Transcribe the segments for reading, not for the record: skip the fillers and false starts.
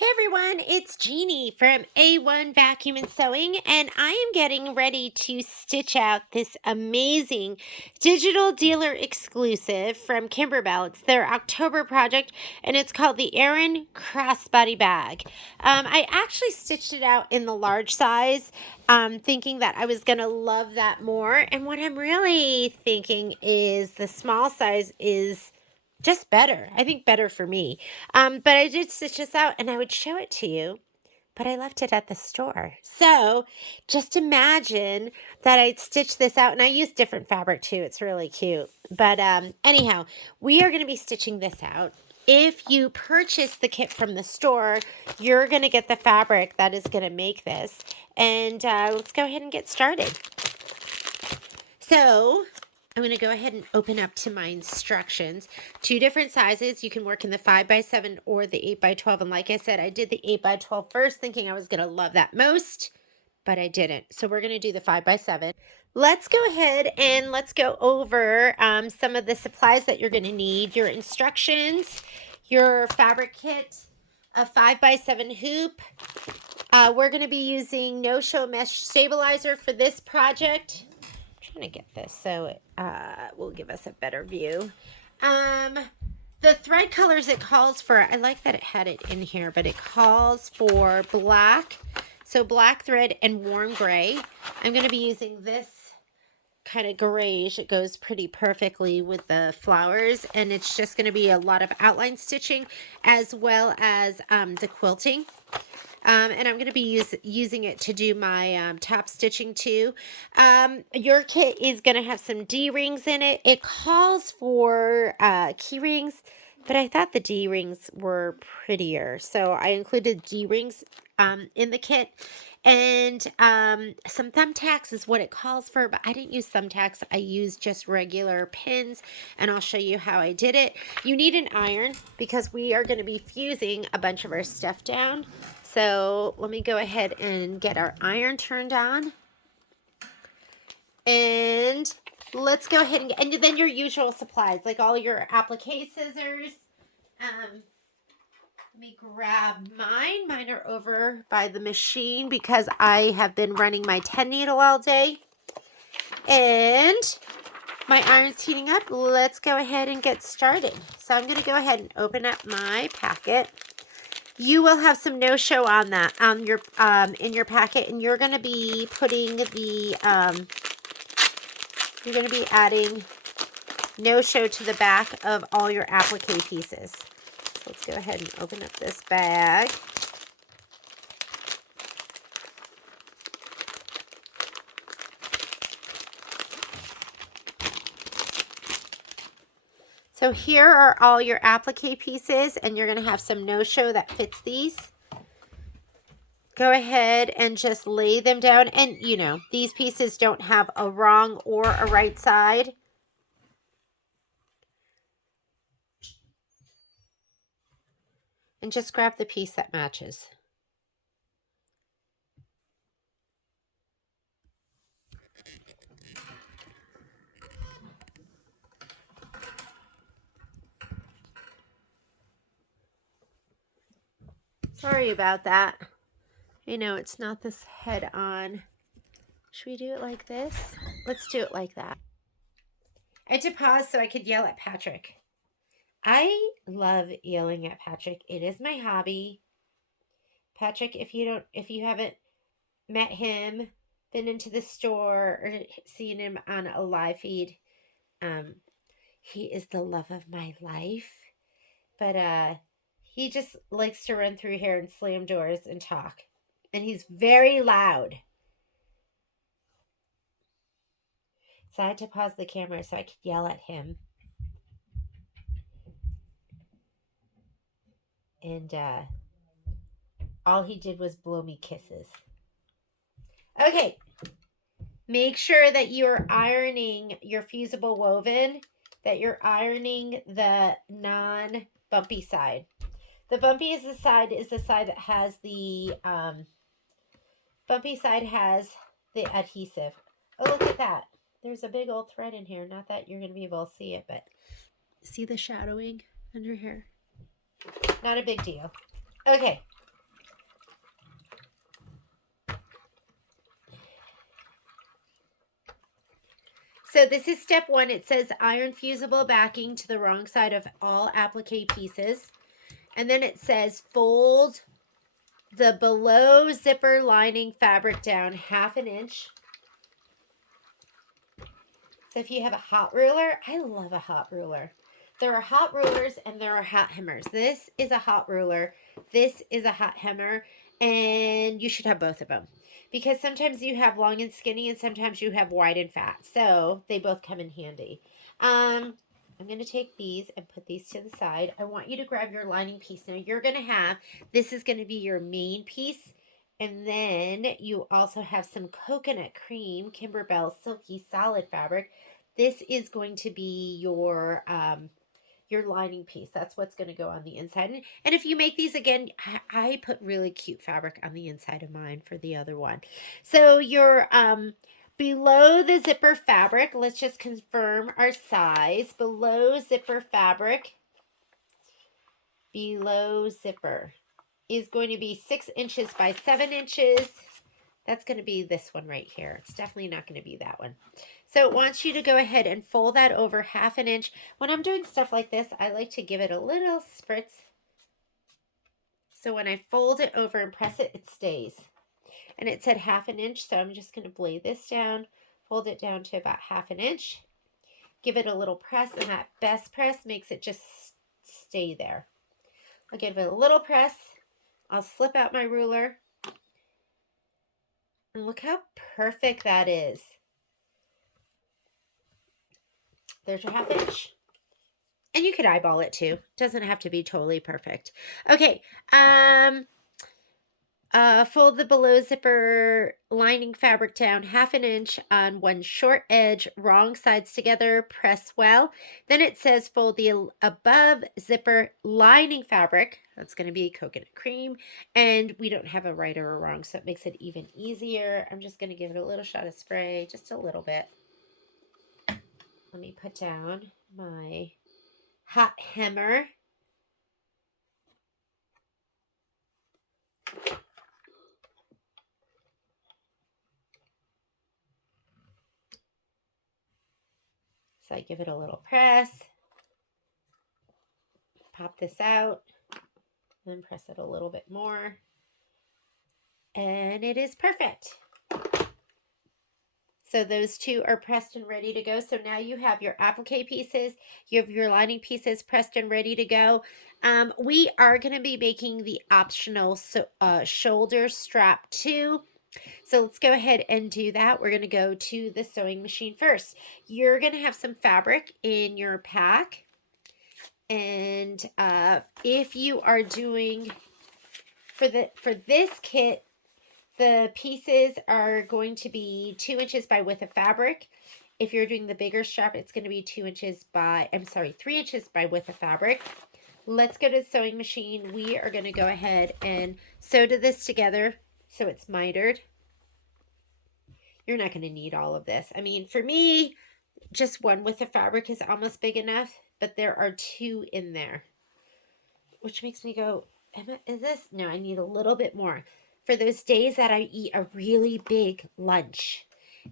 Hey everyone, it's Jeannie from A1 Vacuum and Sewing, and I am getting ready to stitch out this amazing digital dealer exclusive from Kimberbell. It's their October project, and it's called the Erin Crossbody bag. I actually stitched it out in the large size, thinking that I was going to love that more, and what I'm really thinking is the small size is just better. I think better for me. But I did stitch this out and I would show it to you, but I left it at the store. So just imagine that I'd stitch this out, and I used different fabric too. It's really cute. But anyhow, we are going to be stitching this out. If you purchase the kit from the store, you're going to get the fabric that is going to make this. And let's go ahead and get started. So I'm going to go ahead and open up to my instructions. Two different sizes. You can work in the 5x7 or the 8x12. And like I said, I did the 8x12 first, thinking I was going to love that most, but I didn't. So we're going to do the 5x7. Let's go ahead and let's go over some of the supplies that you're going to need. Your instructions, your fabric kit, a 5x7 hoop. We're going to be using no-show mesh stabilizer for this project. Trying to get this so it will give us a better view. The thread colors it calls for, I like that it had it in here, but it calls for black. So black thread and warm gray. I'm going to be using this kind of grayish. It goes pretty perfectly with the flowers, and it's just going to be a lot of outline stitching as well as the quilting. And I'm going to be using it to do my top stitching too. Your kit is going to have some D-rings in it. It calls for key rings, but I thought the D-rings were prettier. So I included D-rings in the kit. And some thumbtacks is what it calls for, but I didn't use thumbtacks. I used just regular pins, and I'll show you how I did it. You need an iron because we are going to be fusing a bunch of our stuff down. So let me go ahead and get our iron turned on. And let's go ahead and then your usual supplies, like all your applique scissors. Let me grab mine. Mine are over by the machine because I have been running my 10 needle all day. And my iron's heating up. Let's go ahead and get started. So I'm going to go ahead and open up my packet. You will have some no-show on that your in your packet, and you're going to be putting the you're going to be adding no-show to the back of all your applique pieces. So let's go ahead and open up this bag. So here are all your applique pieces, and you're going to have some no-show that fits these. Go ahead and just lay them down. And, you know, these pieces don't have a wrong or a right side. And just grab the piece that matches. Sorry about that. I know it's not this head on. Should we do it like this? Let's do it like that. I had to pause so I could yell at Patrick. I love yelling at Patrick. It is my hobby. Patrick, if you haven't met him, been into the store, or seen him on a live feed, he is the love of my life. But he just likes to run through here and slam doors and talk. And he's very loud. So I had to pause the camera so I could yell at him. And all he did was blow me kisses. Okay. Make sure that you're ironing your fusible woven, that you're ironing the non-bumpy side. The bumpy is the side that has the bumpy side has the adhesive. Oh, look at that. There's a big old thread in here. Not that you're going to be able to see it, but see the shadowing under here? Not a big deal. Okay, So this is step 1. It says iron fusible backing to the wrong side of all applique pieces. And then it says fold the below zipper lining fabric down 1/2 inch. So if you have a hot ruler, I love a hot ruler. There are hot rulers and there are hot hemmers. This is a hot ruler. This is a hot hammer. And you should have both of them. Because sometimes you have long and skinny and sometimes you have wide and fat. So they both come in handy. I'm going to take these and put these to the side. I want you to grab your lining piece. Now you're going to have, this is going to be your main piece. And then you also have some coconut cream, Kimberbell silky solid fabric. This is going to be your lining piece. That's what's going to go on the inside. And if you make these again, I put really cute fabric on the inside of mine for the other one. So your below the zipper fabric, let's just confirm our size. Below zipper fabric, below zipper is going to be 6 inches by 7 inches. That's going to be this one right here. It's definitely not going to be that one. So it wants you to go ahead and fold that over 1/2 inch. When I'm doing stuff like this, I like to give it a little spritz. So when I fold it over and press it, it stays. And it said 1/2 inch, so I'm just going to blade this down, fold it down to about 1/2 inch. Give it a little press, and that best press makes it just stay there. I'll give it a little press. I'll slip out my ruler. And look how perfect that is. There's your 1/2 inch. And you could eyeball it too. Doesn't have to be totally perfect. Okay. Fold the below zipper lining fabric down 1/2 inch on one short edge, wrong sides together, press well. Then it says fold the above zipper lining fabric. That's going to be coconut cream. And we don't have a right or a wrong, so it makes it even easier. I'm just going to give it a little shot of spray, just a little bit. Let me put down my hot hammer. So I give it a little press, pop this out, then press it a little bit more, and it is perfect. So those two are pressed and ready to go. So now you have your applique pieces, you have your lining pieces pressed and ready to go. We are going to be making the optional shoulder strap too. So let's go ahead and do that. We're going to go to the sewing machine first. You're going to have some fabric in your pack. And if you are doing, for this kit, the pieces are going to be 2 inches by width of fabric. If you're doing the bigger strap, it's going to be 3 inches by width of fabric. Let's go to the sewing machine. We are going to go ahead and sew to this together so it's mitered. You're not going to need all of this. I mean, for me, just one width of fabric is almost big enough, but there are 2 in there, which makes me go, is this? No, I need a little bit more for those days that I eat a really big lunch.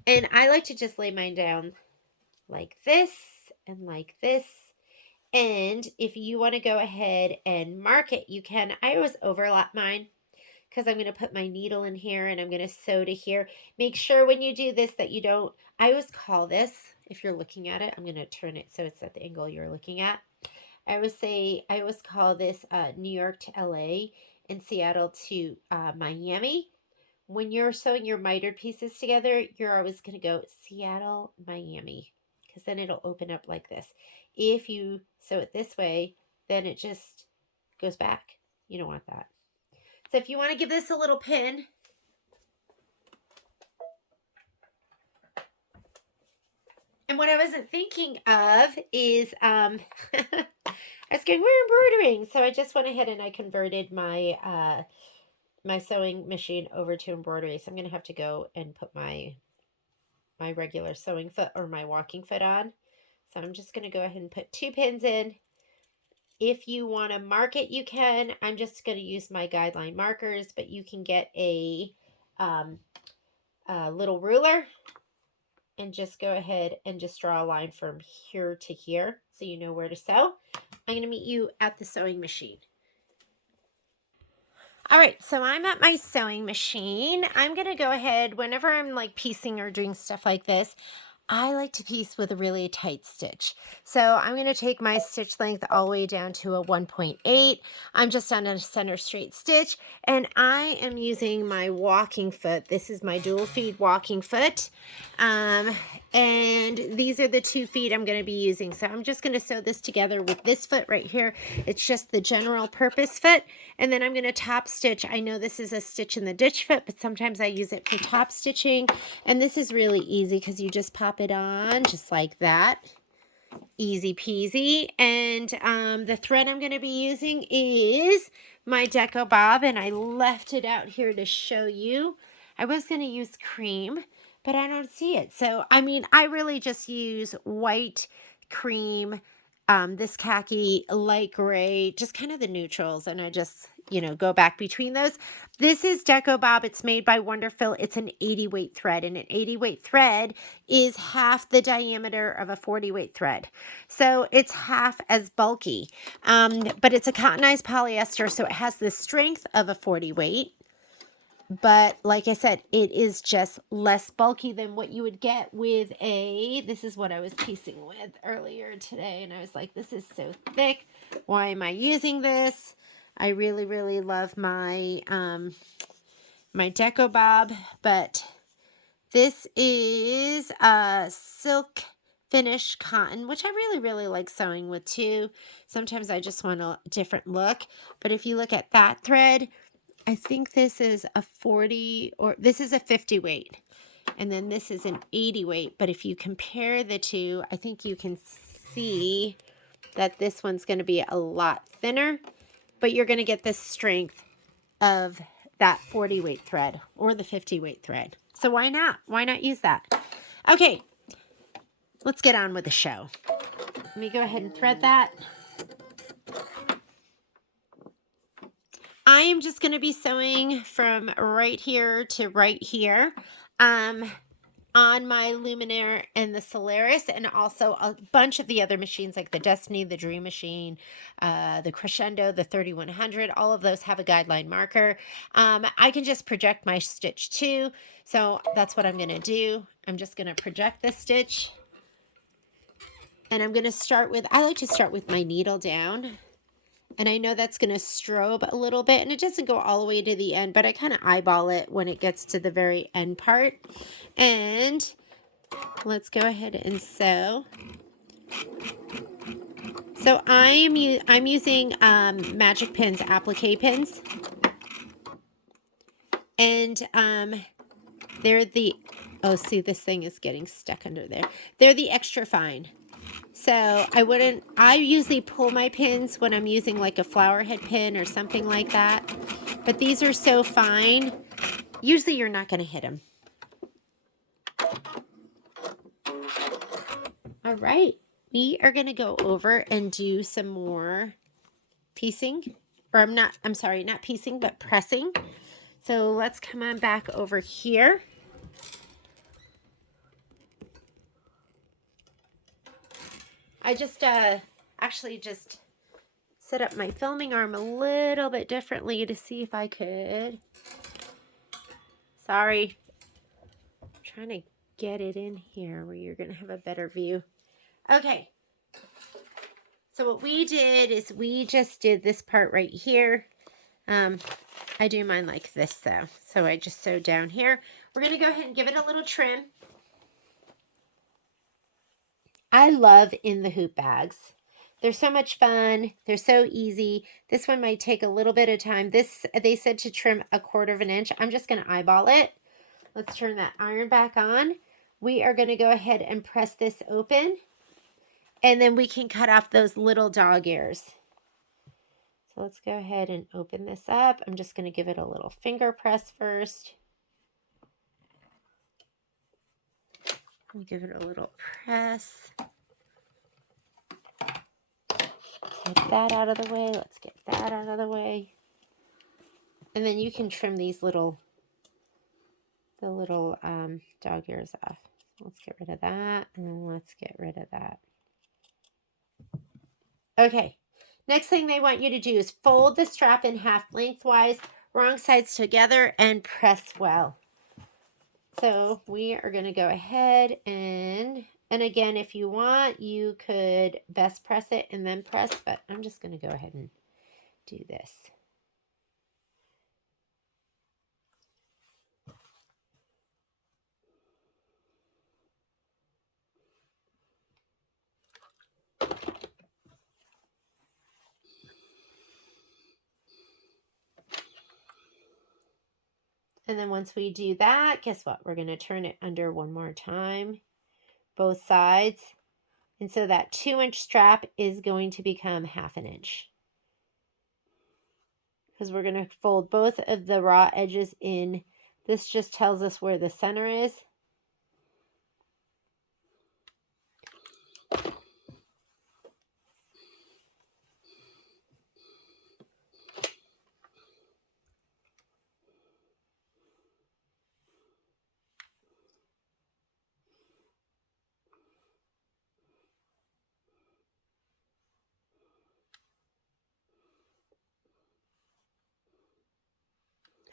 And I like to just lay mine down like this and like this. And if you want to go ahead and mark it, you can. I always overlap mine because I'm going to put my needle in here and I'm going to sew to here. Make sure when you do this that you don't, I always call this, if you're looking at it, I'm going to turn it so it's at the angle you're looking at. I always call this New York to LA and Seattle to Miami. When you're sewing your mitered pieces together, you're always going to go Seattle, Miami, because then it'll open up like this. If you sew it this way, then it just goes back. You don't want that. So if you want to give this a little pin, and what I wasn't thinking of is, I was going, we're embroidering. So I just went ahead and I converted my my sewing machine over to embroidery. So I'm going to have to go and put my regular sewing foot or my walking foot on. So I'm just going to go ahead and put 2 pins in. If you want to mark it, you can. I'm just going to use my guideline markers, but you can get a little ruler and just go ahead and just draw a line from here to here so you know where to sew. I'm going to meet you at the sewing machine. All right, so I'm at my sewing machine. I'm going to go ahead, whenever I'm like piecing or doing stuff like this, I like to piece with a really tight stitch. So I'm going to take my stitch length all the way down to a 1.8. I'm just on a center straight stitch, and I am using my walking foot. This is my dual feed walking foot. And these are the 2 feet I'm going to be using. So I'm just going to sew this together with this foot right here. It's just the general purpose foot. And then I'm going to top stitch. I know this is a stitch in the ditch foot, but sometimes I use it for top stitching. And this is really easy because you just pop it on just like that. Easy peasy. And the thread I'm going to be using is my Deco Bob, and I left it out here to show you. I was going to use cream, but I don't see it. So, I mean, I really just use white, cream, this khaki, light gray, just kind of the neutrals, and I just, you know, go back between those. This is Deco Bob. It's made by Wonderfil. It's an 80 weight thread, and an 80 weight thread is half the diameter of a 40 weight thread. So it's half as bulky, but it's a cottonized polyester, so it has the strength of a 40 weight. But like I said, it is just less bulky than what you would get with a, this is what I was piecing with earlier today. And I was like, this is so thick. Why am I using this? I really, really love my, my Deco Bob, but this is silk finish cotton, which I really, really like sewing with too. Sometimes I just want a different look. But if you look at that thread, I think this is a 40 or this is a 50 weight. And then this is an 80 weight. But if you compare the two, I think you can see that this one's going to be a lot thinner, but you're going to get the strength of that 40 weight thread or the 50 weight thread. So why not? Why not use that? Okay, let's get on with the show. Let me go ahead and thread that. I am just going to be sewing from right here to right here on my Luminaire and the Solaris, and also a bunch of the other machines like the Destiny, the Dream Machine, the Crescendo, the 3100. All of those have a guideline marker. I can just project my stitch too, so that's what I'm going to do. I'm just going to project the stitch, and I'm going to start with, I like to start with my needle down. And I know that's going to strobe a little bit, and it doesn't go all the way to the end, but I kind of eyeball it when it gets to the very end part. And let's go ahead and sew. So I'm using Magic Pins, Applique pins. And they're the, oh, see, this thing is getting stuck under there. They're the extra fine. So I usually pull my pins when I'm using like a flower head pin or something like that. But these are so fine. Usually you're not going to hit them. All right. We are going to go over and do some more piecing. Or I'm sorry, not piecing, but pressing. So let's come on back over here. I just actually just set up my filming arm a little bit differently to see if I could. Sorry. I'm trying to get it in here where you're going to have a better view. Okay. So what we did is we just did this part right here. I do mine like this though. So I just sewed down here. We're going to go ahead and give it a little trim. I love in the hoop bags. They're so much fun. They're so easy. This one might take a little bit of time. This, they said to trim 1/4 of an inch. I'm just going to eyeball it. Let's turn that iron back on. We are going to go ahead and press this open. And then we can cut off those little dog ears. So let's go ahead and open this up. I'm just going to give it a little finger press first. Give it a little press. Get that out of the way. Let's get that out of the way. And then you can trim these little, the little dog ears off. Let's get rid of that, and then let's get rid of that. Okay, next thing they want you to do is fold the strap in half lengthwise, wrong sides together, and press well. So we are going to go ahead and again, if you want, you could best press it and then press, but I'm just going to go ahead and do this. And then once we do that, guess what? We're going to turn it under one more time, both sides. And so that 2-inch strap is going to become half an inch. Because we're going to fold both of the raw edges in. This just tells us where the center is.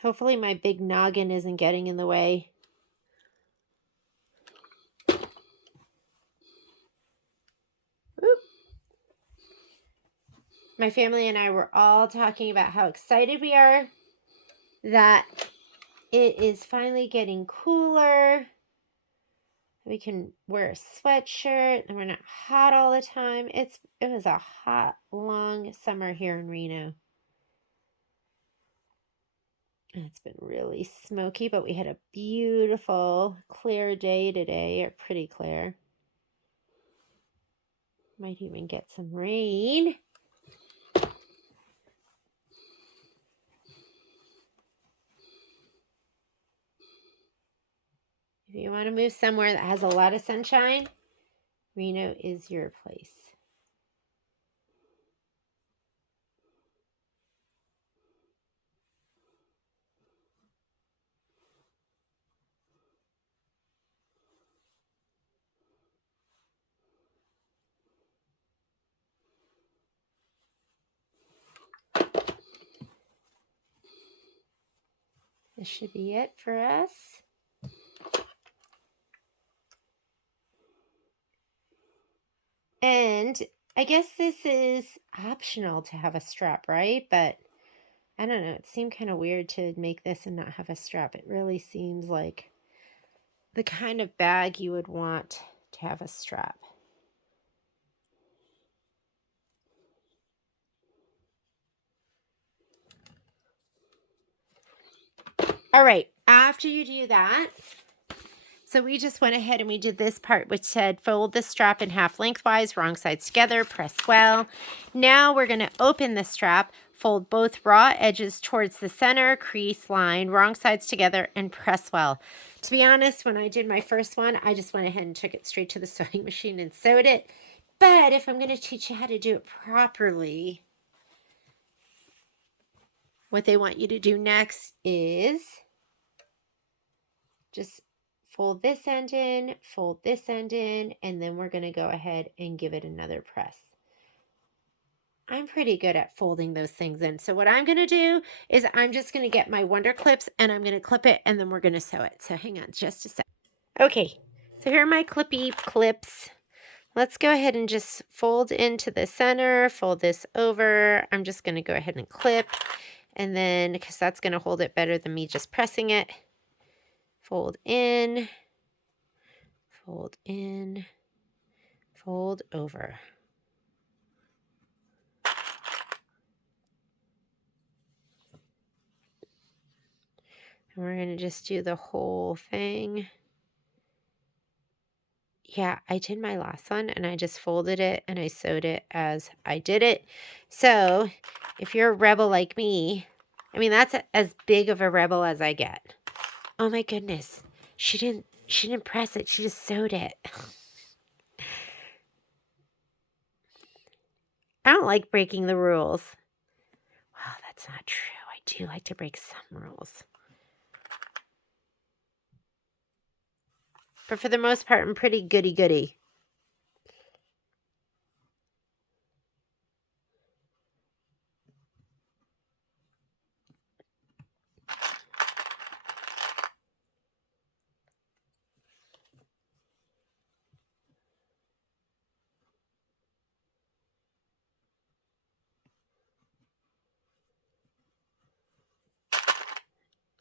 Hopefully my big noggin isn't getting in the way. Oop. My family and I were all talking about how excited we are that it is finally getting cooler. We can wear a sweatshirt and we're not hot all the time. It was a hot, long summer here in Reno. It's been really smoky, but we had a beautiful, clear day today, or pretty clear. Might even get some rain. If you want to move somewhere that has a lot of sunshine, Reno is your place. This should be it for us. And I guess this is optional to have a strap, right? But I don't know. It seemed kind of weird to make this and not have a strap. It really seems like the kind of bag you would want to have a strap. All right, after you do that, so we just went ahead and we did this part, which said fold the strap in half lengthwise, wrong sides together, press well. Now we're going to open the strap, fold both raw edges towards the center, crease line, wrong sides together, and press well. To be honest, when I did my first one, I just went ahead and took it straight to the sewing machine and sewed it. But if I'm going to teach you how to do it properly, what they want you to do next is just fold this end in, fold this end in, and then we're going to go ahead and give it another press. I'm pretty good at folding those things in. So what I'm going to do is I'm just going to get my Wonder Clips and I'm going to clip it and then we're going to sew it. So hang on just a sec. Okay, so here are my clippy clips. Let's go ahead and just fold into the center, fold this over. I'm just going to go ahead and clip, and then because that's going to hold it better than me just pressing it. Fold in, fold in, fold over. And we're going to just do the whole thing. Yeah, I did my last one and I just folded it and I sewed it as I did it. So if you're a rebel like me, I mean, that's as big of a rebel as I get. Oh my goodness. She didn't press it. She just sewed it. I don't like breaking the rules. Well, that's not true. I do like to break some rules. But for the most part, I'm pretty goody-goody.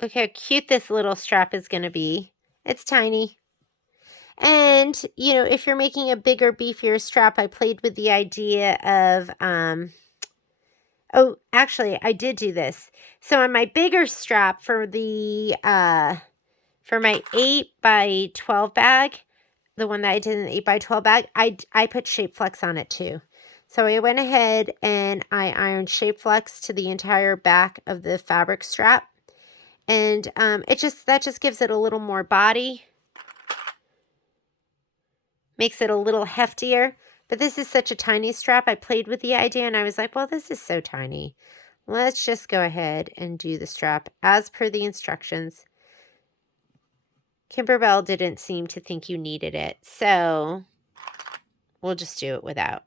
Look how cute this little strap is going to be. It's tiny. And, you know, if you're making a bigger, beefier strap, I played with the idea of, oh, actually, I did do this. So on my bigger strap for the, for my 8x12 bag, the one that I did in the 8x12 bag, I put Shape Flex on it too. So I went ahead and I ironed Shape Flex to the entire back of the fabric strap. And that just gives it a little more body. Makes it a little heftier. But this is such a tiny strap. I played with the idea and I was like, well, this is so tiny. Let's just go ahead and do the strap as per the instructions. Kimberbell didn't seem to think you needed it, so we'll just do it without.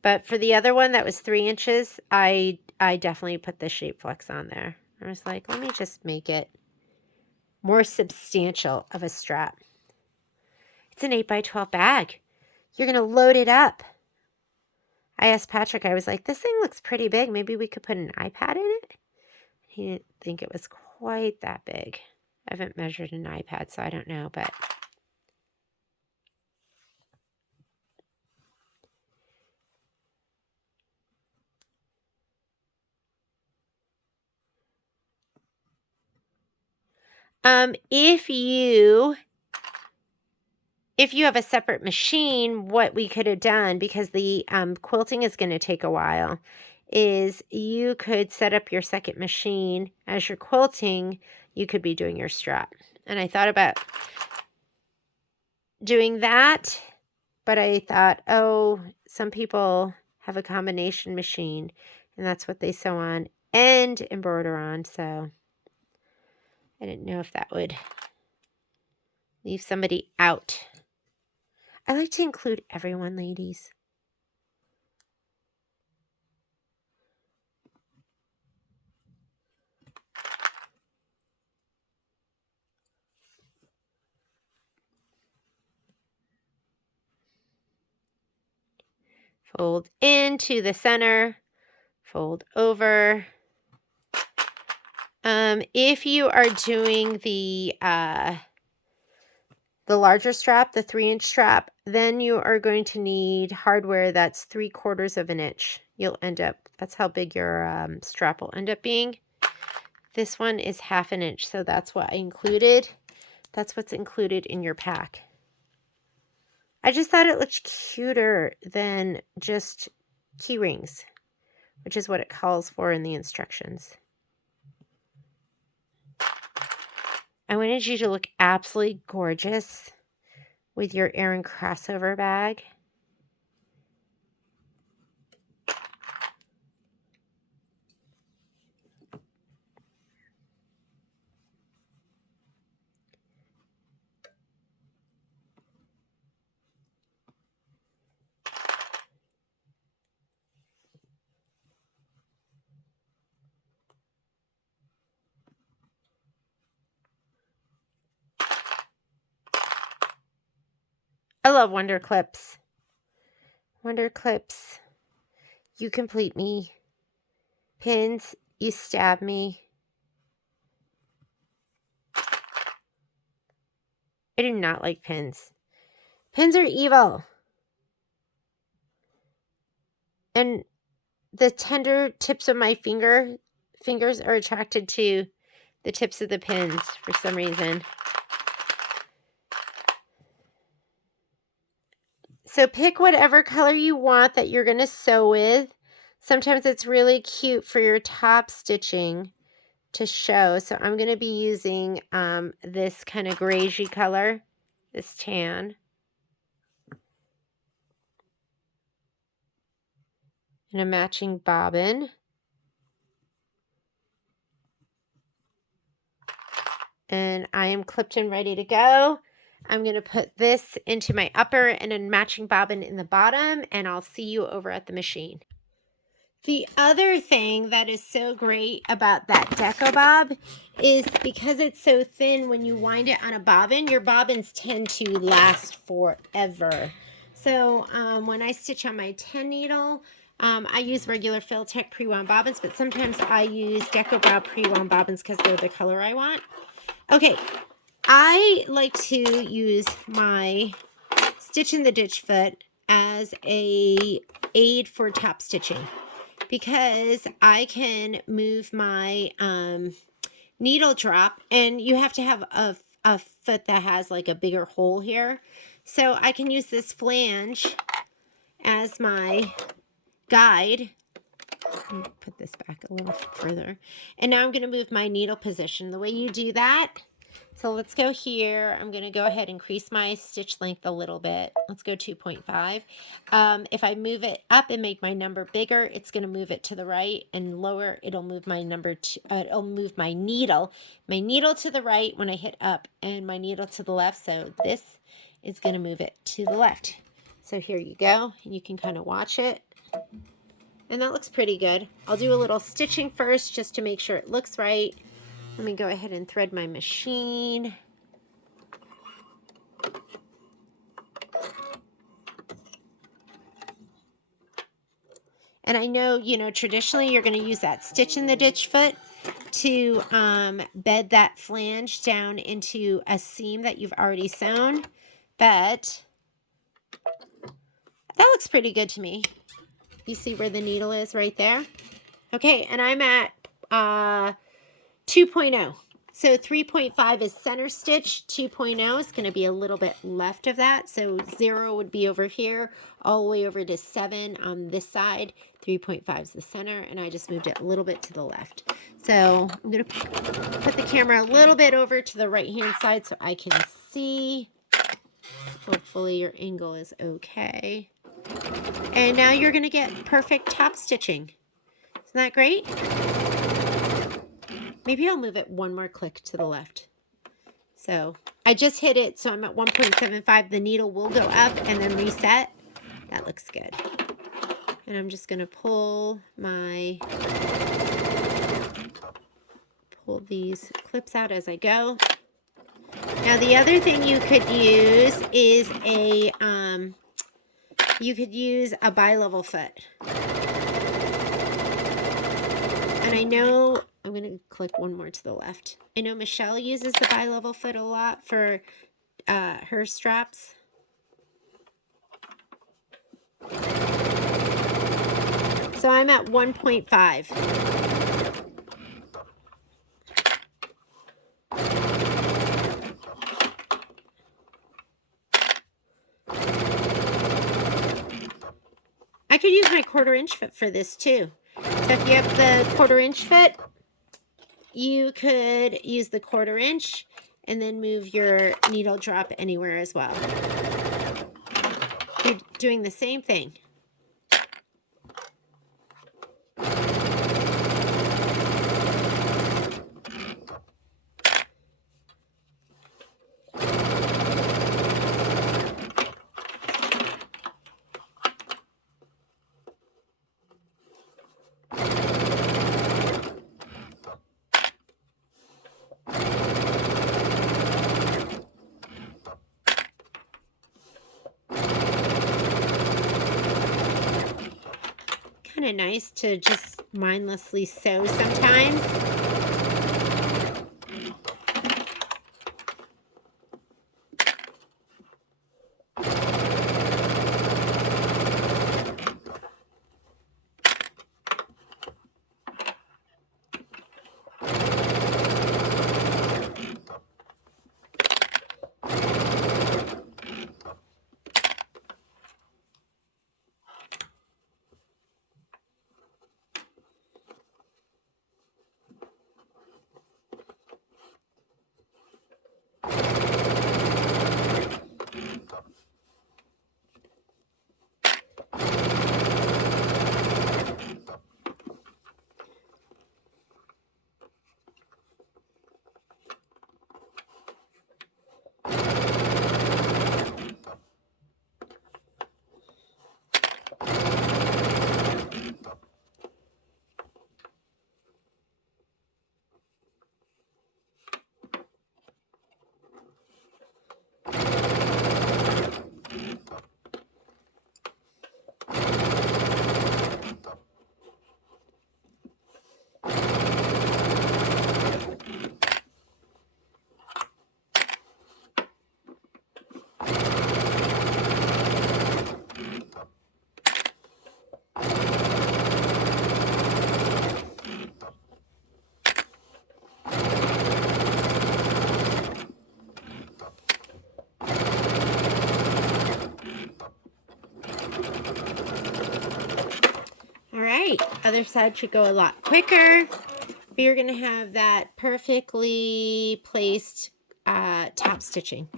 But for the other one that was 3 inches, I definitely put the Shape Flex on there. I was like, let me just make it more substantial of a strap. It's an 8x12 bag. You're going to load it up. I asked Patrick, I was like, this thing looks pretty big. Maybe we could put an iPad in it? He didn't think it was quite that big. I haven't measured an iPad, so I don't know, but... If you have a separate machine, what we could have done, because the quilting is going to take a while, is you could set up your second machine as you're quilting. You could be doing your strap. And I thought about doing that, but I thought, oh, some people have a combination machine, and that's what they sew on and embroider on. So I didn't know if that would leave somebody out. I like to include everyone, ladies. Fold into the center, fold over. If you are doing the larger strap, the 3-inch strap, then you are going to need hardware that's 3/4 of an inch. That's how big your strap will end up being. This one is 1/2 an inch, so that's what I included. That's what's included in your pack. I just thought it looked cuter than just key rings, which is what it calls for in the instructions. I wanted you to look absolutely gorgeous with your Erin crossover bag. I love Wonder Clips. Wonder Clips, you complete me. Pins, you stab me. I do not like pins. Pins are evil. And the tender tips of my fingers are attracted to the tips of the pins for some reason. So pick whatever color you want that you're going to sew with. Sometimes it's really cute for your top stitching to show. So I'm going to be using this kind of grayish color, this tan. And a matching bobbin. And I am clipped and ready to go. I'm going to put this into my upper and a matching bobbin in the bottom, and I'll see you over at the machine. The other thing that is so great about that Deco Bob is because it's so thin, when you wind it on a bobbin, your bobbins tend to last forever. So when I stitch on my 10 needle, I use regular Filtech pre-wound bobbins, but sometimes I use Deco Bob pre-wound bobbins because they're the color I want. Okay, I like to use my Stitch in the Ditch foot as a aid for top stitching, because I can move my needle drop, and you have to have a foot that has like a bigger hole here. So I can use this flange as my guide. Let me put this back a little further. And now I'm going to move my needle position. The way you do that, so let's go here. I'm going to go ahead and increase my stitch length a little bit. Let's go 2.5. If I move it up and make my number bigger, it's going to move it to the right, and lower, it'll move my number to, it'll move my needle to the right when I hit up, and my needle to the left. So this is going to move it to the left. So here you go. You can kind of watch it. And that looks pretty good. I'll do a little stitching first just to make sure it looks right. Let me go ahead and thread my machine. And I know, you know, traditionally you're going to use that Stitch in the Ditch foot to bed that flange down into a seam that you've already sewn. But that looks pretty good to me. You see where the needle is right there? Okay, and I'm at 2.0. So 3.5 is center stitch, 2.0 is going to be a little bit left of that. So 0 would be over here, all the way over to 7 on this side. 3.5 is the center, and I just moved it a little bit to the left. So I'm going to put the camera a little bit over to the right-hand side so I can see. Hopefully your angle is okay. And now you're going to get perfect top stitching. Isn't that great? Maybe I'll move it one more click to the left. So I just hit it, so I'm at 1.75. The needle will go up and then reset. That looks good. And I'm just going to pull these clips out as I go. Now the other thing you could use is a bi-level foot. And I know, I'm going to click one more to the left. I know Michelle uses the bi-level foot a lot for her straps. So I'm at 1.5. I could use my 1/4 inch foot for this too. So if you have the 1/4 inch foot, you could use the 1/4 inch and then move your needle drop anywhere as well. You're doing the same thing. Kind of nice to just mindlessly sew sometimes. Other side should go a lot quicker. But you're going to have that perfectly placed top stitching.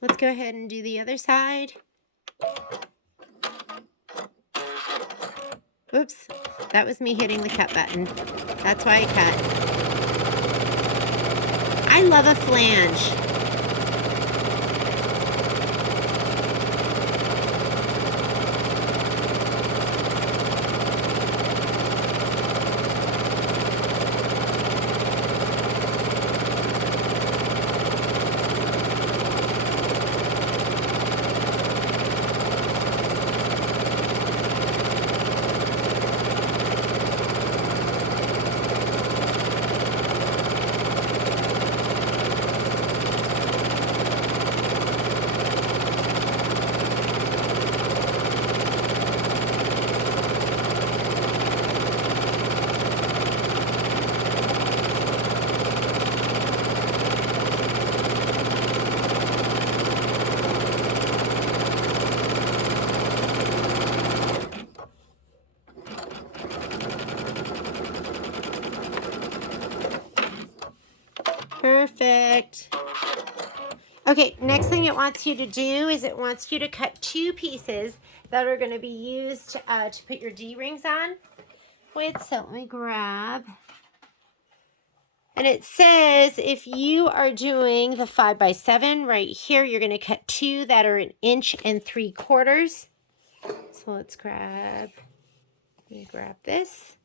Let's go ahead and do the other side. Oops, that was me hitting the cut button. That's why I cut. I love a flange. Perfect. Okay, next thing it wants you to do is it wants you to cut 2 pieces that are going to be used to put your D-rings on with. So let me grab. And it says if you are doing the 5x7 right here, you're going to cut 2 that are 1 3/4. So let's grab. Let me grab this.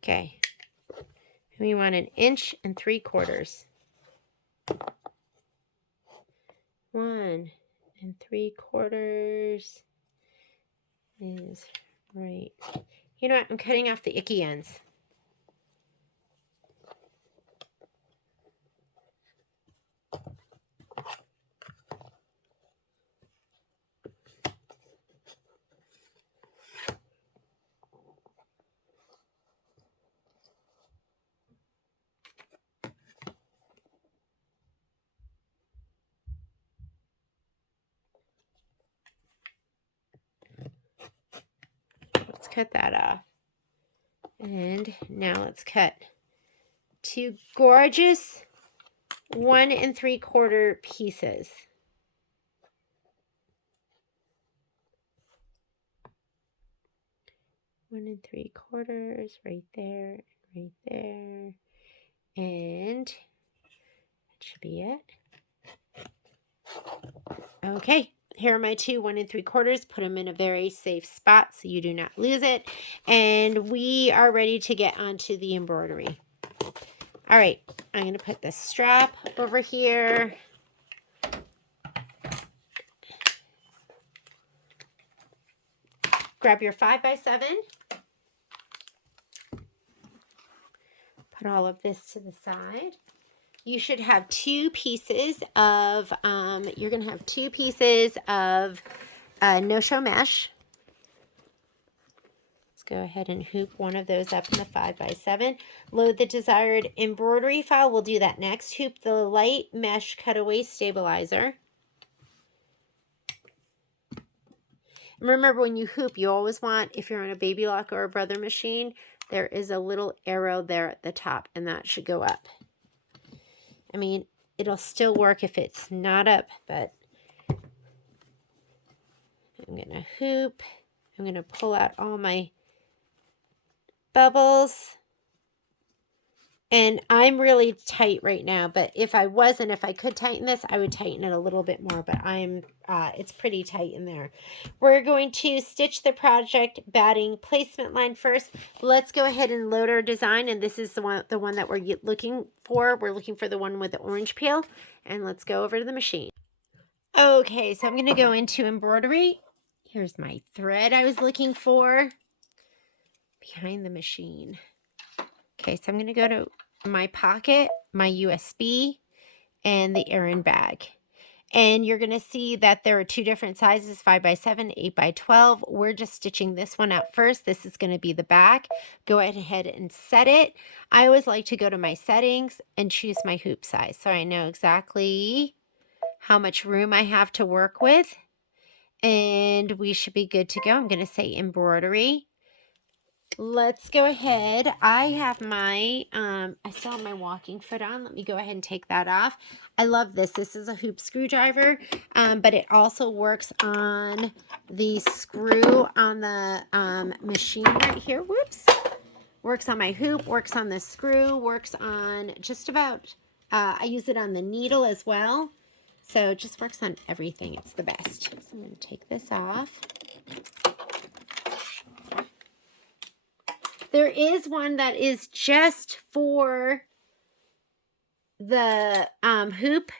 Okay. We want 1 3/4. 1 3/4 is right. You know what? I'm cutting off the icky ends. Let's cut that off. And now let's cut 2 gorgeous 1 3/4 pieces. One and 3/4 right there, right there. And that should be it. Okay, here are my 2 1 3/4. Put them in a very safe spot so you do not lose it. And we are ready to get onto the embroidery. All right, I'm going to put the strap over here. Grab your 5x7. Put all of this to the side. You should have 2 pieces of, you're going to have 2 pieces of no-show mesh. Let's go ahead and hoop one of those up in the 5x7. Load the desired embroidery file. We'll do that next. Hoop the light mesh cutaway stabilizer. And remember, when you hoop, you always want, if you're on a baby lock or a brother machine, there is a little arrow there at the top, and that should go up. I mean, it'll still work if it's not up, but I'm going to hoop. I'm going to pull out all my bubbles. And I'm really tight right now, but if I wasn't, if I could tighten this, I would tighten it a little bit more, but it's pretty tight in there. We're going to stitch the project batting placement line first. Let's go ahead and load our design, and this is the one that we're looking for. We're looking for the one with the orange peel, and let's go over to the machine. Okay, so I'm going to go into embroidery. Here's my thread I was looking for behind the machine. Okay, so I'm going to go to my pocket, my USB, and the Erin bag. And you're going to see that there are 2 different sizes, 5x7, 8x12. We're just stitching this one out first. This is going to be the back. Go ahead and set it. I always like to go to my settings and choose my hoop size, so I know exactly how much room I have to work with. And we should be good to go. I'm going to say embroidery. let's go ahead. I have my, I still have my walking foot on. Let me go ahead and take that off. I love this. This is a hoop screwdriver, but it also works on the screw on the machine right here. Whoops. Works on my hoop, works on the screw, works on just about, I use it on the needle as well. So it just works on everything. It's the best. So I'm going to take this off. There is one that is just for the hoop,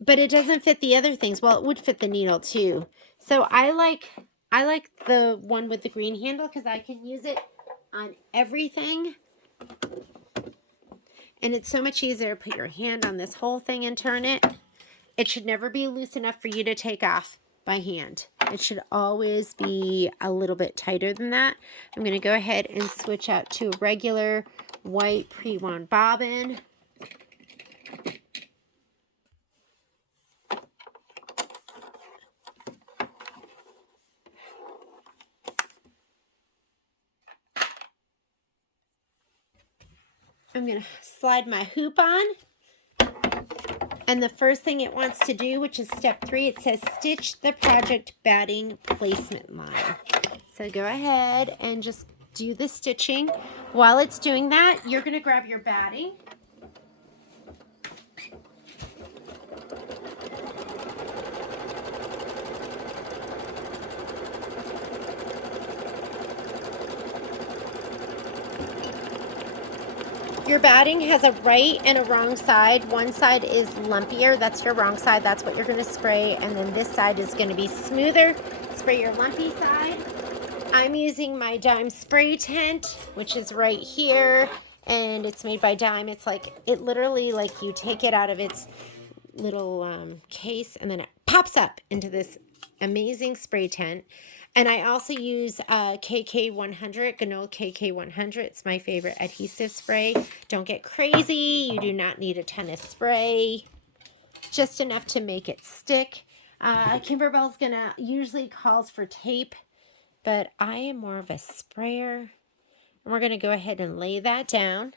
but it doesn't fit the other things. Well, it would fit the needle too. So I like the one with the green handle because I can use it on everything. And it's so much easier to put your hand on this whole thing and turn it. It should never be loose enough for you to take off by hand. It should always be a little bit tighter than that. I'm going to go ahead and switch out to a regular white pre-wound bobbin. I'm going to slide my hoop on. And the first thing it wants to do, which is step 3, it says stitch the project batting placement line. So go ahead and just do the stitching. While it's doing that, you're going to grab your batting. Your batting has a right and a wrong side. One side is lumpier. That's your wrong side. That's what you're going to spray. And then this side is going to be smoother. Spray your lumpy side. I'm using my Dime spray tent, which is right here. And it's made by Dime. It's like, it literally, like, you take it out of its little case and then it pops up into this amazing spray tent. And I also use KK100, Ganol KK100. It's my favorite adhesive spray. Don't get crazy. You do not need a ton of spray. Just enough to make it stick. Kimberbell's usually calls for tape, but I am more of a sprayer. And we're going to go ahead and lay that down.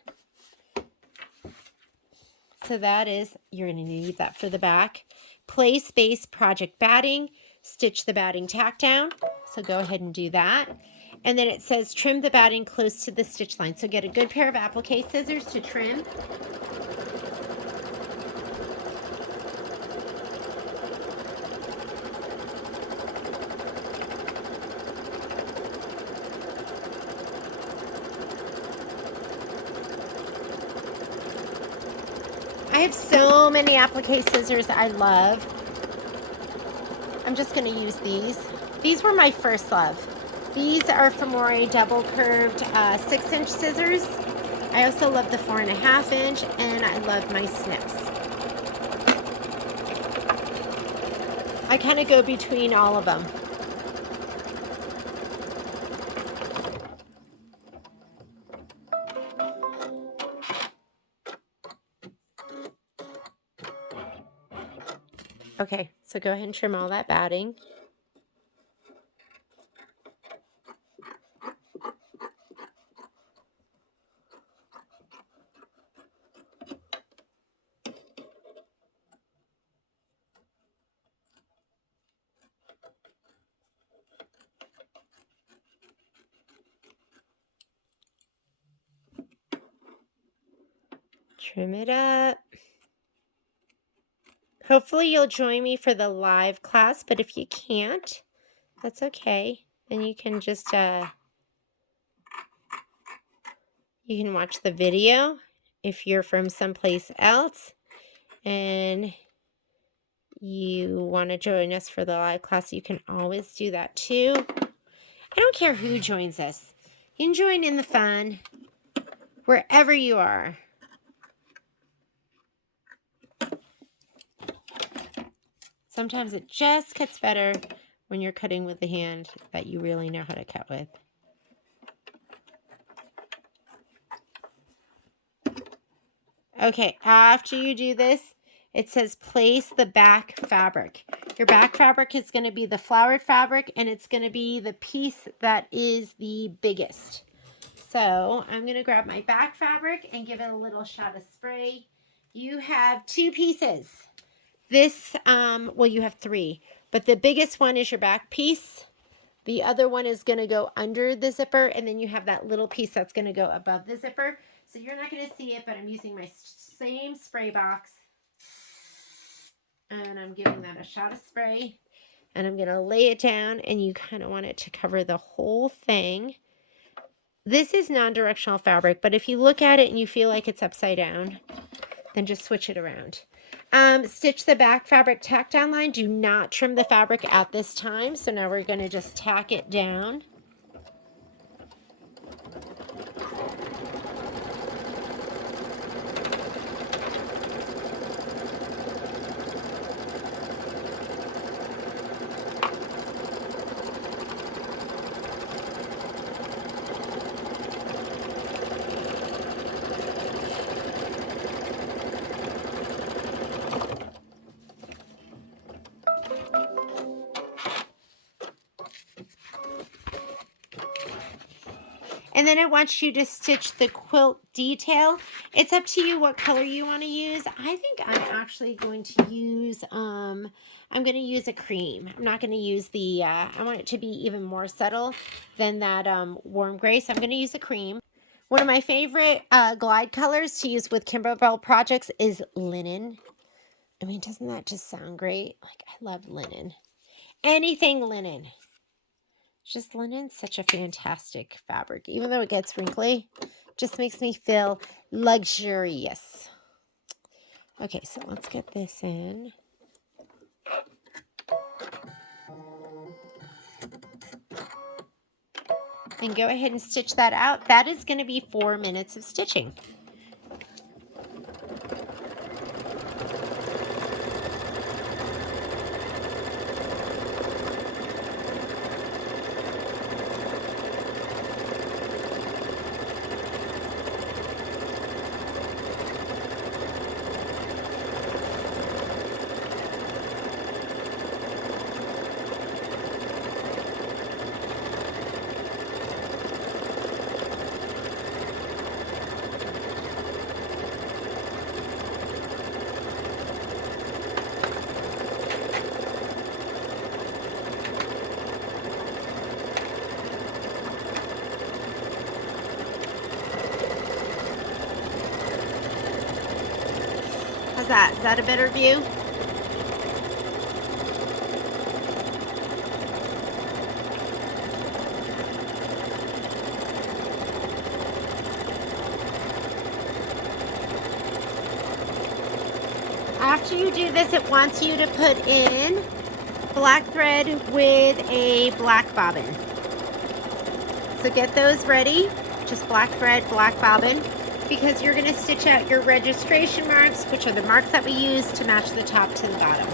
So that is, you're going to need that for the back. Place base project batting. Stitch the batting tack down. So go ahead and do that. And then it says trim the batting close to the stitch line. So get a good pair of applique scissors to trim. I have so many applique scissors I love. I'm just going to use these. These were my first love. These are Femore double curved 6-inch scissors. I also love the 4.5 inch, and I love my snips. I kind of go between all of them. Okay, so go ahead and trim all that batting. Trim it up. Hopefully you'll join me for the live class, but if you can't, that's okay. Then you can just, you can watch the video if you're from someplace else and you want to join us for the live class. You can always do that too. I don't care who joins us. You can join in the fun wherever you are. Sometimes it just cuts better when you're cutting with the hand that you really know how to cut with. Okay, after you do this, it says place the back fabric. Your back fabric is going to be the flowered fabric, and it's going to be the piece that is the biggest. So I'm going to grab my back fabric and give it a little shot of spray. You have 2 pieces. This, well, you have 3, but the biggest one is your back piece. The other one is going to go under the zipper, and then you have that little piece that's going to go above the zipper. So you're not going to see it, but I'm using my same spray box, and I'm giving that a shot of spray, and I'm going to lay it down, and you kind of want it to cover the whole thing. This is non-directional fabric, but if you look at it and you feel like it's upside down, then just switch it around. Stitch the back fabric tack down line. Do not trim the fabric at this time. So now we're going to just tack it down. And then I want you to stitch the quilt detail. It's up to you what color you want to use. I think I'm actually going to use, I'm going to use a cream. I'm not going to use the, I want it to be even more subtle than that warm gray. So I'm going to use a cream. One of my favorite glide colors to use with Kimberbell projects is linen. I mean, doesn't that just sound great? Like, I love linen. Anything linen. Just linen's such a fantastic fabric. Even though it gets wrinkly, just makes me feel luxurious. Okay, so let's get this in. And go ahead and stitch that out. That is going to be 4 minutes of stitching. How's that? Is that a better view? After you do this, it wants you to put in black thread with a black bobbin. So get those ready, just black thread, black bobbin, because you're going to stitch out your registration marks, which are the marks that we use to match the top to the bottom.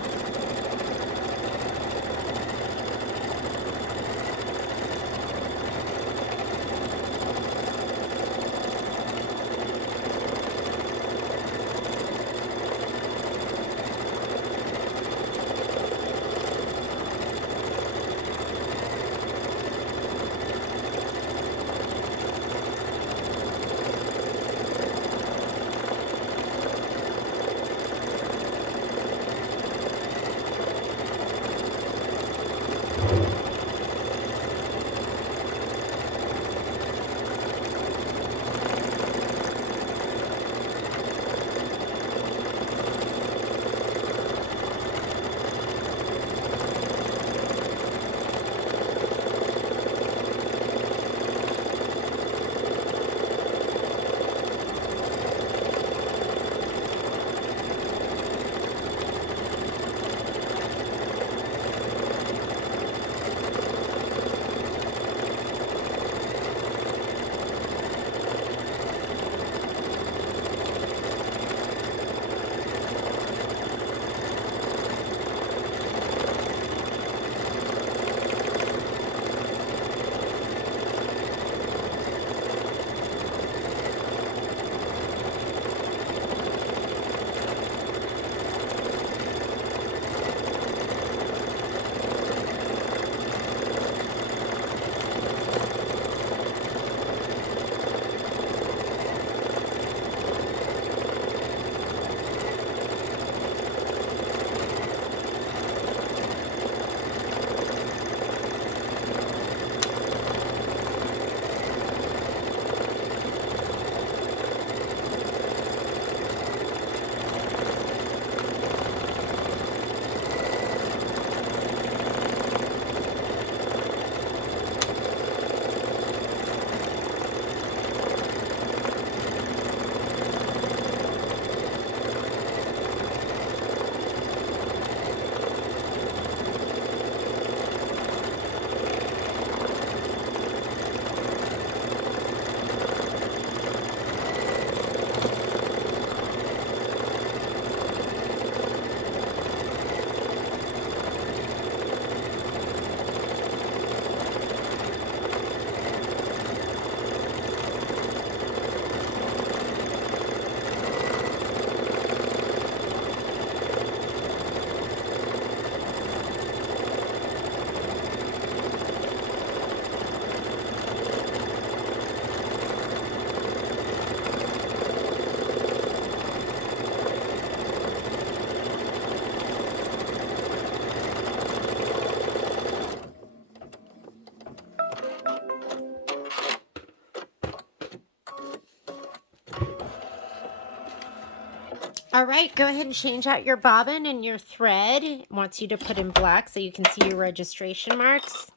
All right, go ahead and change out your bobbin and your thread. It wants you to put in black so you can see your registration marks.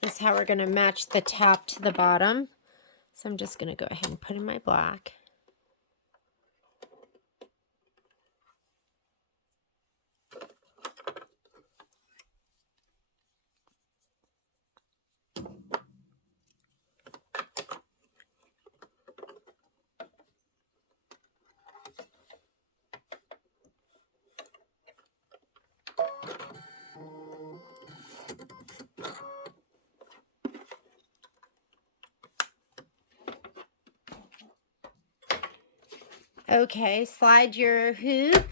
This is how we're going to match the top to the bottom. So I'm just going to go ahead and put in my black. Okay, slide your hoop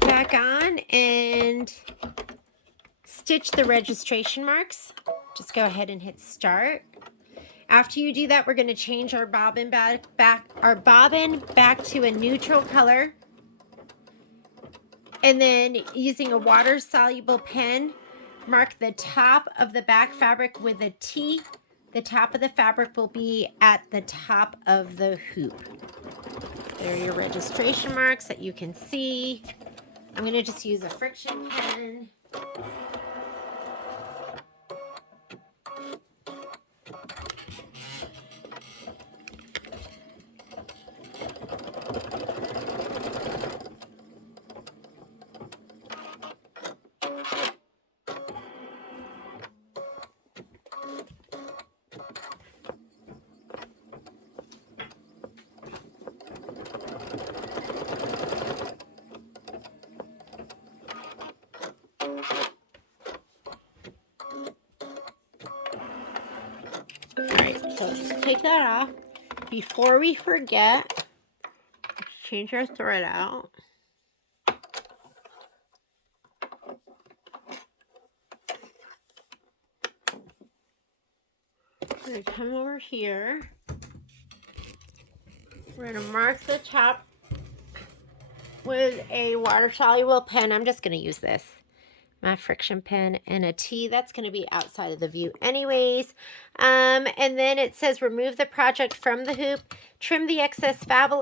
back on and stitch the registration marks. Just go ahead and hit start. After you do that, we're going to change our bobbin back to a neutral color. And then using a water-soluble pen, mark the top of the back fabric with a T. The top of the fabric will be at the top of the hoop. There are your registration marks that you can see. I'm going to just use a friction pen. Alright, so just take that off. Before we forget, let's change our thread out. We're going to come over here. We're going to mark the top with a water-soluble pen. I'm just going to use this. My friction pen and a T. That's going to be outside of the view anyways. And then it says remove the project from the hoop. Trim the excess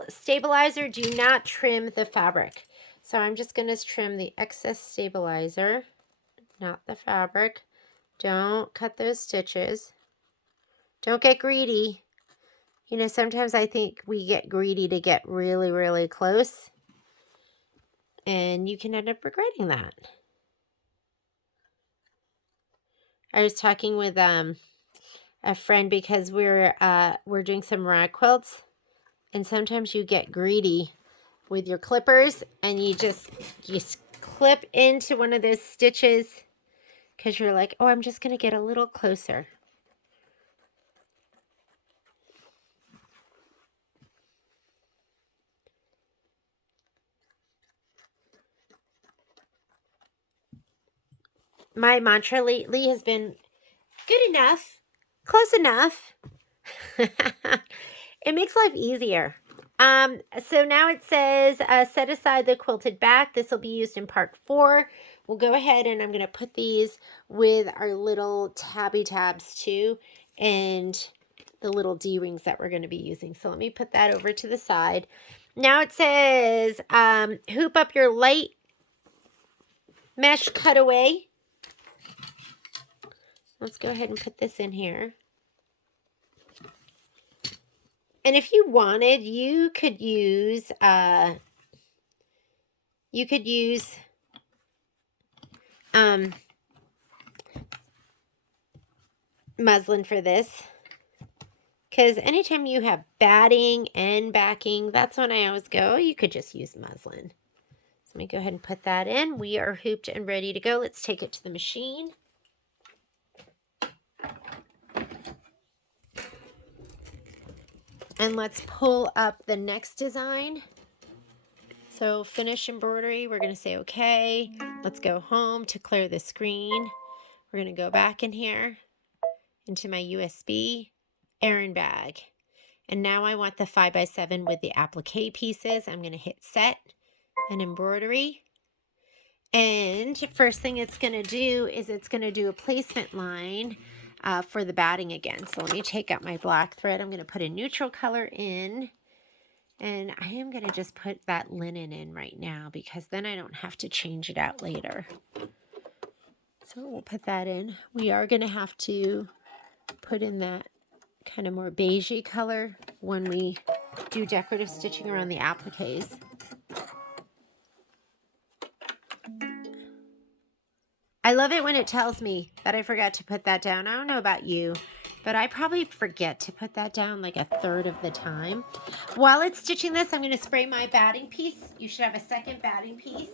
stabilizer. Do not trim the fabric. So I'm just going to trim the excess stabilizer, not the fabric. Don't cut those stitches. Don't get greedy. You know, sometimes I think we get greedy to get really, really close. And you can end up regretting that. I was talking with a friend because we're doing some rag quilts, and sometimes you get greedy with your clippers and you clip into one of those stitches because you're like, oh, I'm just going to get a little closer. My mantra lately has been good enough, close enough. It makes life easier. So now it says set aside the quilted back. This will be used in part 4. We'll go ahead and I'm going to put these with our little tabby tabs too, and the little D-rings that we're going to be using. So let me put that over to the side. Now it says hoop up your light mesh cutaway. Let's go ahead and put this in here. And if you wanted, you could use muslin for this. Because anytime you have batting and backing, that's when I always go, you could just use muslin. So let me go ahead and put that in. We are hooped and ready to go. Let's take it to the machine. And let's pull up the next design. So finish embroidery, we're going to say okay. Let's go home to clear the screen. We're going to go back in here into my USB Erin bag. And now I want the 5x7 with the applique pieces. I'm going to hit set and embroidery. And first thing it's going to do is it's going to do a placement line for the batting again. So let me take out my black thread. I'm going to put a neutral color in. And I am going to just put that linen in right now because then I don't have to change it out later. So we'll put that in. We are going to have to put in that kind of more beigey color when we do decorative stitching around the appliques. I love it when it tells me that I forgot to put that down. I don't know about you, but I probably forget to put that down like a third of the time. While it's stitching this, I'm going to spray my batting piece. You should have a second batting piece.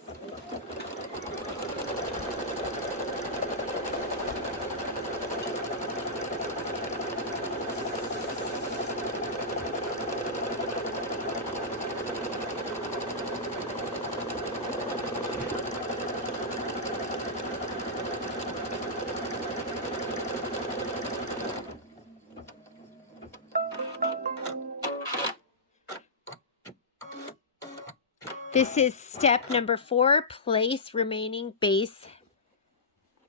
This is step number 4, place remaining base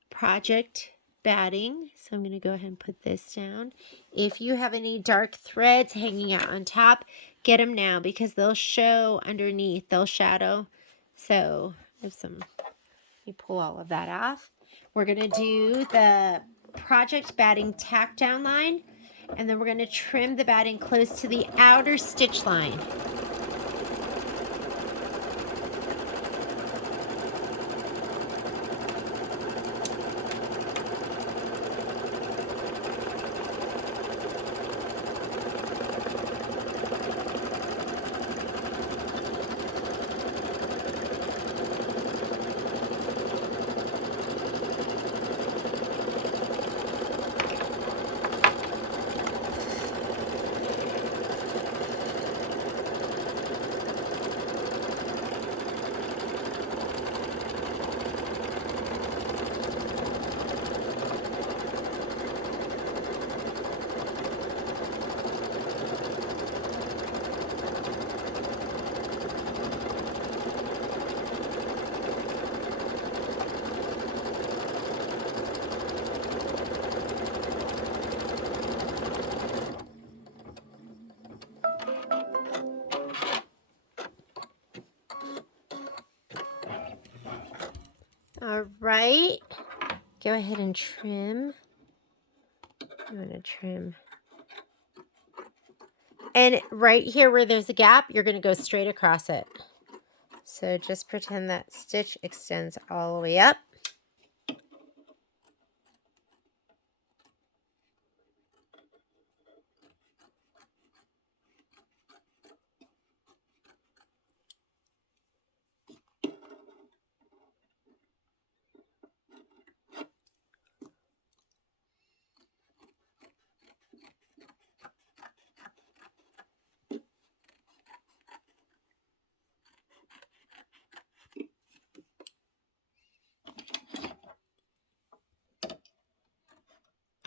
project batting. So I'm going to go ahead and put this down. If you have any dark threads hanging out on top, get them now because they'll show underneath. They'll shadow. So I have some, let me pull all of that off. We're going to do the project batting tack down line, and then we're going to trim the batting close to the outer stitch line. All right, go ahead and trim. I'm going to trim. And right here where there's a gap, you're going to go straight across it. So just pretend that stitch extends all the way up.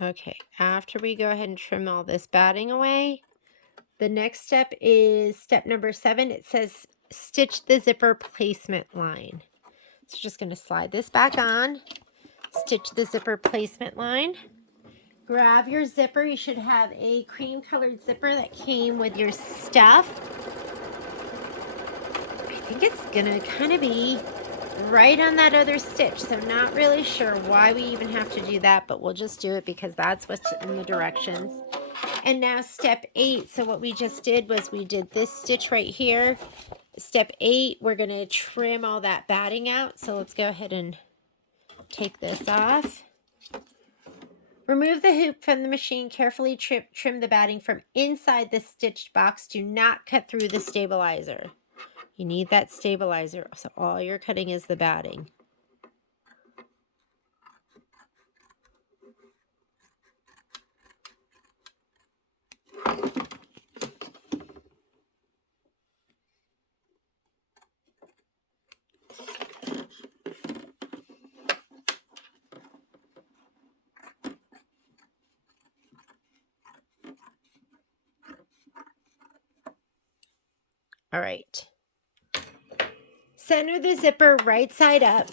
Okay, after we go ahead and trim all this batting away, the next step is step number 7. It says stitch the zipper placement line. So just going to slide this back on, stitch the zipper placement line. Grab your zipper. You should have a cream colored zipper that came with your stuff. I think it's going to kind of be right on that other stitch, so I'm not really sure why we even have to do that, but we'll just do it because that's what's in the directions. And now step 8, so what we just did was we did this stitch right here. Step 8, we're going to trim all that batting out, so let's go ahead and take this off. Remove the hoop from the machine. Carefully trim the batting from inside the stitched box. Do not cut through the stabilizer. You need that stabilizer, so all you're cutting is the batting. All right. Center the zipper right side up.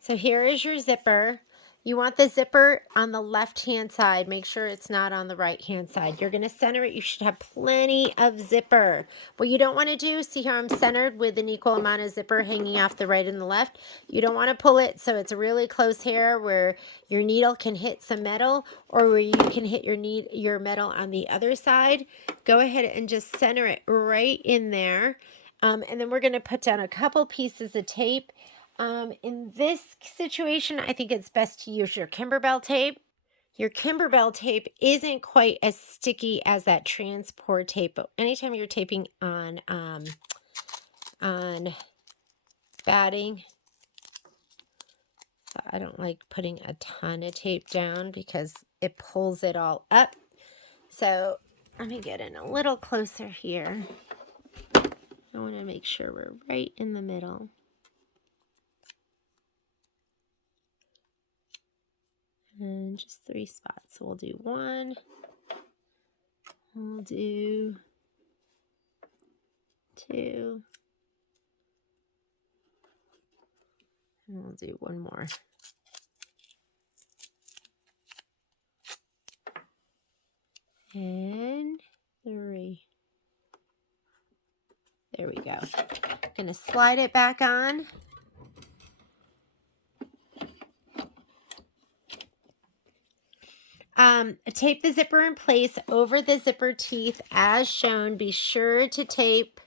So here is your zipper. You want the zipper on the left-hand side. Make sure it's not on the right-hand side. You're going to center it. You should have plenty of zipper. What you don't want to do, see how I'm centered with an equal amount of zipper hanging off the right and the left? You don't want to pull it so it's really close here where your needle can hit some metal, or where you can hit your metal on the other side. Go ahead and just center it right in there. And then we're going to put down a couple pieces of tape. In this situation, I think it's best to use your Kimberbell tape. Your Kimberbell tape isn't quite as sticky as that transport tape, but anytime you're taping on batting, I don't like putting a ton of tape down because it pulls it all up. So let me get in a little closer here. I want to make sure we're right in the middle. And just 3 spots. So we'll do 1. We'll do 2. And we'll do 1 more. And 3. There we go. I'm going to slide it back on. Tape the zipper in place over the zipper teeth as shown. Be sure to tape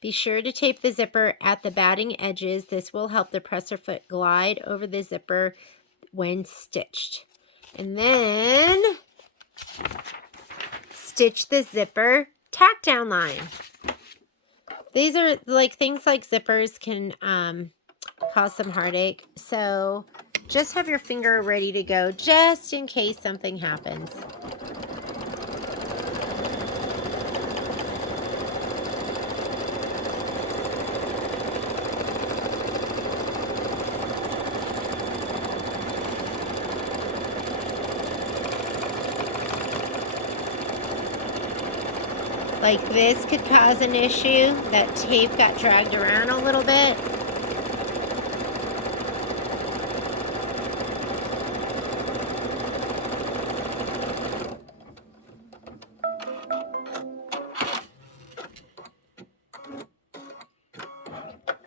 the zipper at the batting edges. This will help the presser foot glide over the zipper when stitched. And then stitch the zipper tack down line. These are like things like zippers can cause some heartache. So just have your finger ready to go just in case something happens. Like this could cause an issue. That tape got dragged around a little bit.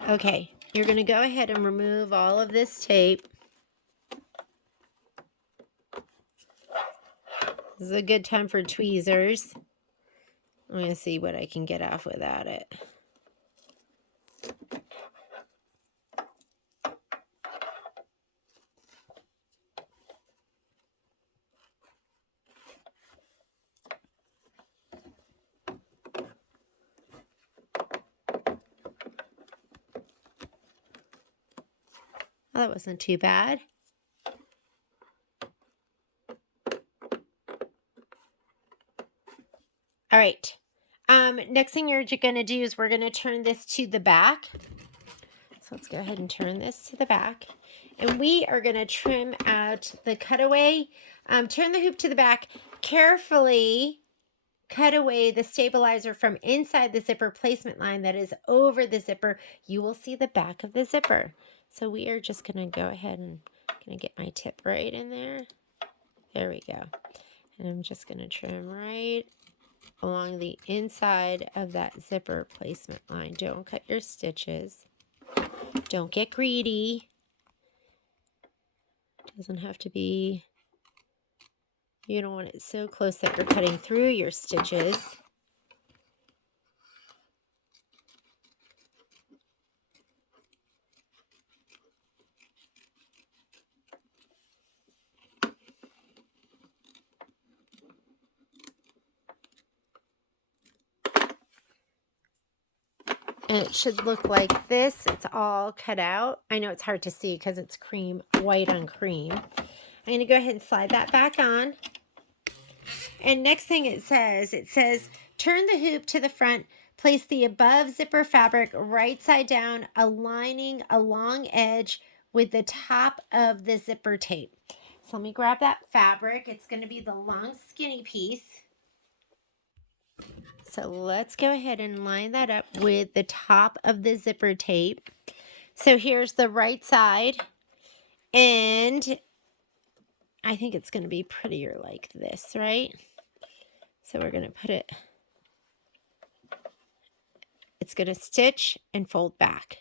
Okay, you're going to go ahead and remove all of this tape. This is a good time for tweezers. I'm going to see what I can get off without it. Well, that wasn't too bad. All right. Next thing you're going to do is we're going to turn this to the back. So let's go ahead and turn this to the back. And we are going to trim out the cutaway. Turn the hoop to the back. Carefully cut away the stabilizer from inside the zipper placement line that is over the zipper. You will see the back of the zipper. So we are just going to go ahead and going to get my tip right in there. There we go. And I'm just going to trim right along the inside of that zipper placement line. Don't cut your stitches. Don't get greedy. Doesn't have to be, you don't want it so close that you're cutting through your stitches. And it should look like this. It's all cut out. I know it's hard to see because it's cream, white on cream. I'm going to go ahead and slide that back on. And next thing it says, turn the hoop to the front, place the above zipper fabric right side down, aligning a long edge with the top of the zipper tape. So let me grab that fabric. It's going to be the long skinny piece. So let's go ahead and line that up with the top of the zipper tape. So here's the right side, and I think it's going to be prettier like this, right? So we're going to put it, it's going to stitch and fold back.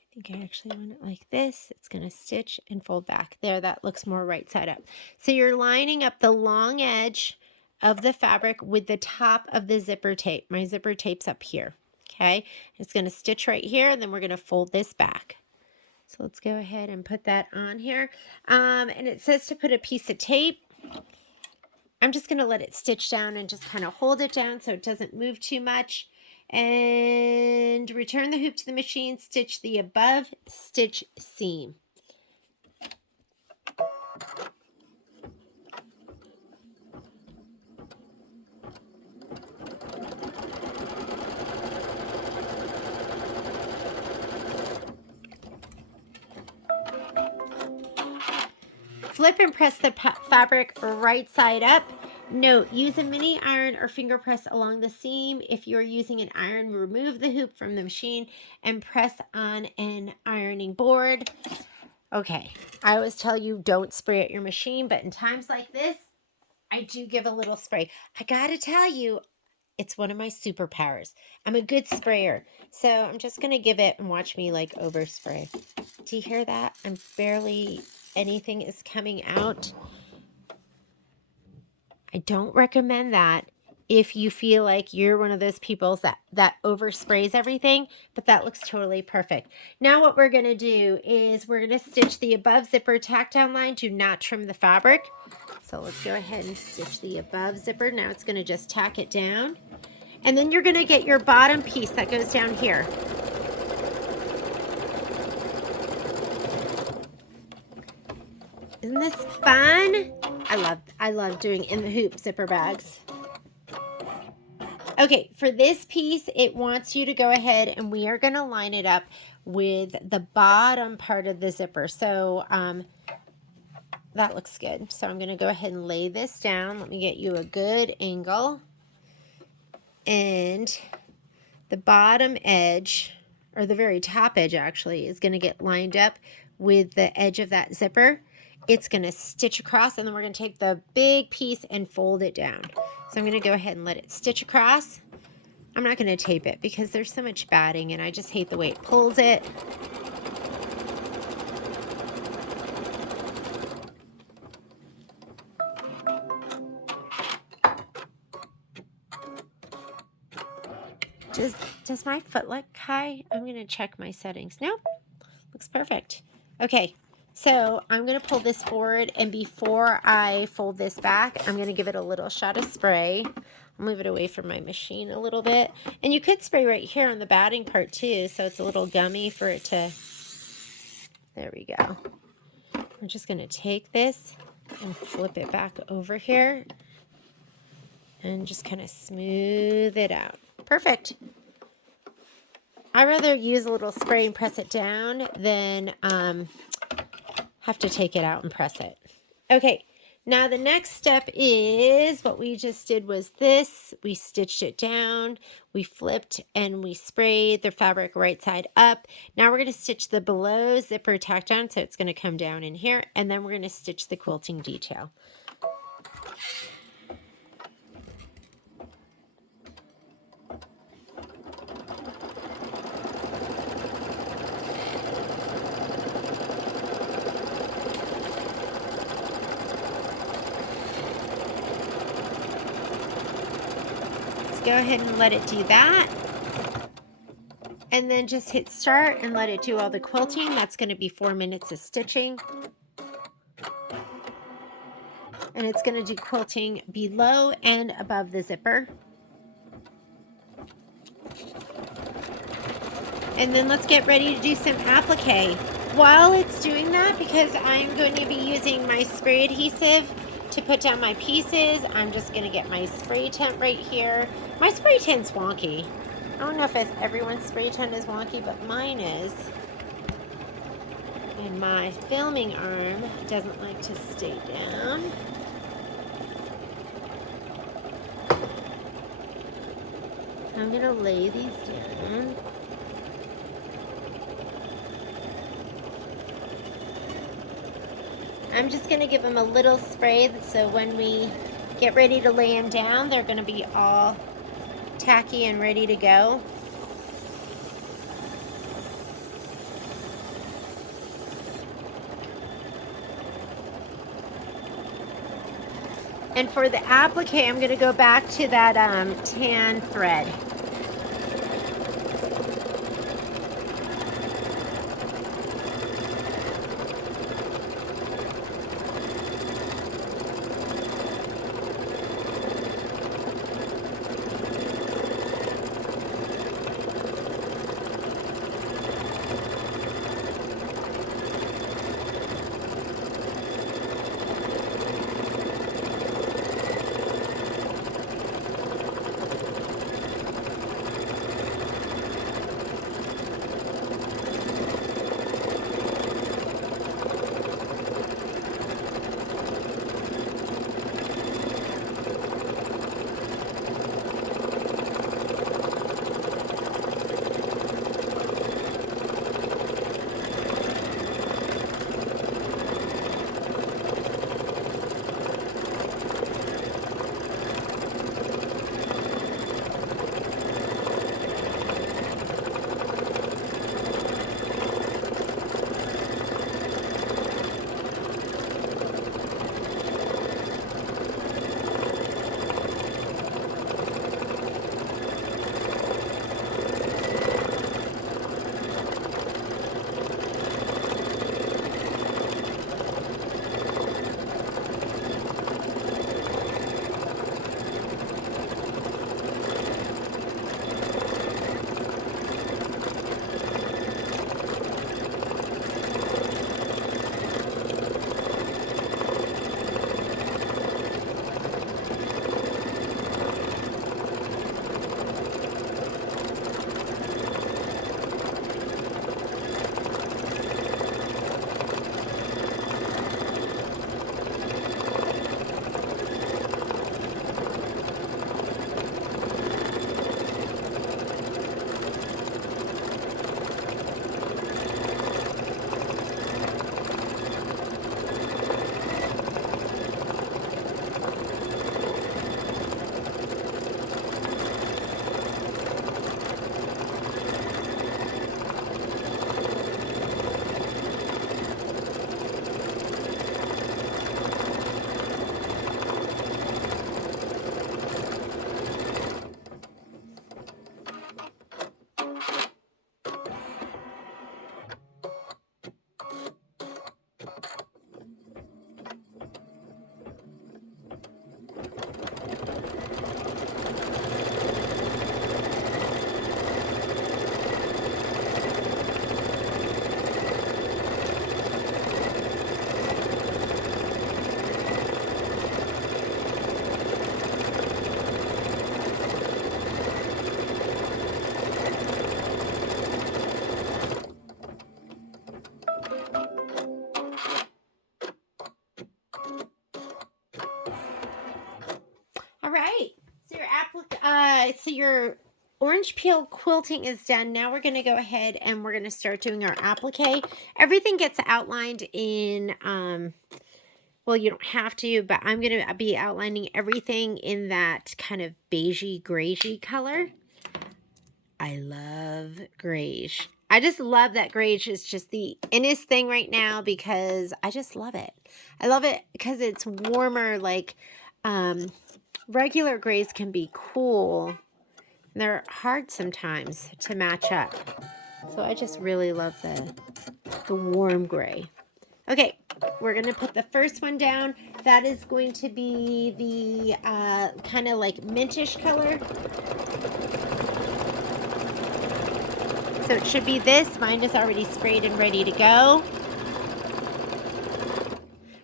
I think I actually want it like this. It's going to stitch and fold back. There, that looks more right side up. So you're lining up the long edge of the fabric with the top of the zipper tape. My zipper tape's up here, okay? It's going to stitch right here, and then we're going to fold this back. So let's go ahead and put that on here. And it says to put a piece of tape. I'm just going to let it stitch down and just kind of hold it down so it doesn't move too much. And return the hoop to the machine, stitch the above stitch seam. Flip and press the fabric right side up. Note, use a mini iron or finger press along the seam. If you're using an iron, remove the hoop from the machine and press on an ironing board. Okay, I always tell you don't spray at your machine, but in times like this, I do give a little spray. I gotta tell you, it's one of my superpowers. I'm a good sprayer. So I'm just gonna give it and watch me like overspray. Do you hear that? I'm barely, anything is coming out. I don't recommend that if you feel like you're one of those people that oversprays everything, but that looks totally perfect. Now what we're gonna do is we're gonna stitch the above zipper tack down line. Do not trim the fabric. So let's go ahead and stitch the above zipper. Now it's gonna just tack it down. And then you're gonna get your bottom piece that goes down here. Isn't this fun? I love doing in the hoop zipper bags. Okay, for this piece, it wants you to go ahead and we are going to line it up with the bottom part of the zipper. So that looks good. So I'm going to go ahead and lay this down. Let me get you a good angle. And the bottom edge, or the very top edge actually, is going to get lined up with the edge of that zipper. It's going to stitch across, and then we're going to take the big piece and fold it down. So I'm going to go ahead and let it stitch across. I'm not going to tape it because there's so much batting and I just hate the way it pulls it. Does my foot look high? I'm going to check my settings. Nope, looks perfect. Okay. So I'm going to pull this forward, and before I fold this back, I'm going to give it a little shot of spray. I'll move it away from my machine a little bit. And you could spray right here on the batting part too, so it's a little gummy for it to... There we go. We're just going to take this and flip it back over here and just kind of smooth it out. Perfect. I'd rather use a little spray and press it down than... have to take it out and press it. Okay, now the next step is what we just did was this. We stitched it down, we flipped, and we sprayed the fabric right side up. Now we're going to stitch the below zipper tack down, so it's going to come down in here, and then we're going to stitch the quilting detail. Go ahead and let it do that, and then just hit start and let it do all the quilting. That's going to be 4 minutes of stitching, and it's going to do quilting below and above the zipper. And then let's get ready to do some applique. While it's doing that, because I'm going to be using my spray adhesive to put down my pieces, I'm just going to get my spray tent right here. My spray tent's wonky. I don't know if everyone's spray tent is wonky, but mine is. And my filming arm doesn't like to stay down. I'm going to lay these down. I'm just going to give them a little spray so when we get ready to lay them down, they're going to be all tacky and ready to go. And for the applique, I'm going to go back to that tan thread. All right, so your orange peel quilting is done. Now we're going to go ahead and we're going to start doing our applique. Everything gets outlined in, well, you don't have to, but I'm going to be outlining everything in that kind of beigey, grayy color. I love greige. I just love that greige is just the innest thing right now because I just love it. I love it because it's warmer, like, regular grays can be cool. And they're hard sometimes to match up. So I just really love the warm gray. Okay, we're going to put the first one down. That is going to be the kind of like mintish color. So it should be this. Mine is already sprayed and ready to go.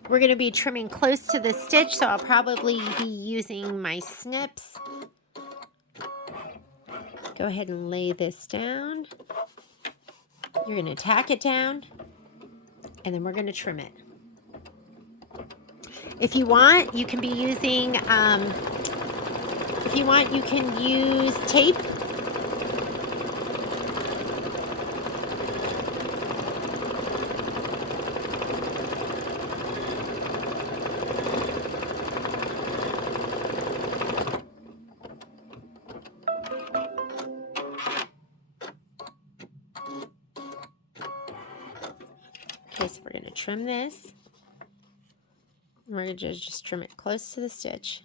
We're going to be trimming close to the stitch, so I'll probably be using my snips. Go ahead and lay this down. You're going to tack it down, and then we're going to trim it. If you want, you can be using, if you want, you can use tape. Okay, so we're going to trim this. And we're going to just trim it close to the stitch.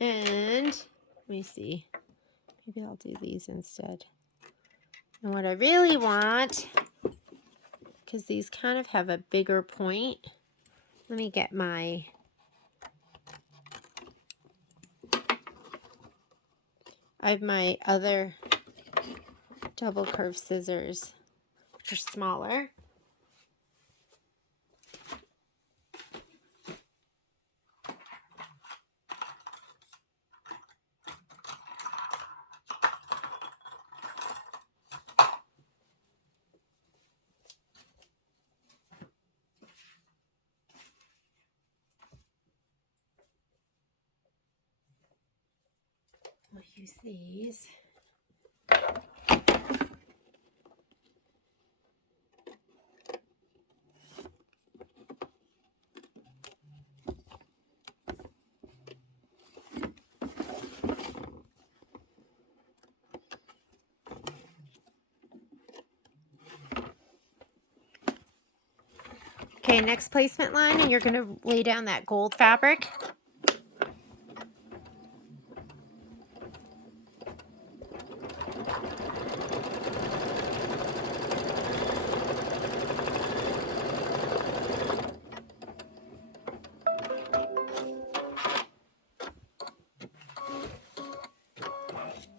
And let me see. Maybe I'll do these instead. And what I really want, because these kind of have a bigger point, let me get my I have my other double curved scissors, which are smaller. We'll use these. Okay, next placement line, and you're going to lay down that gold fabric.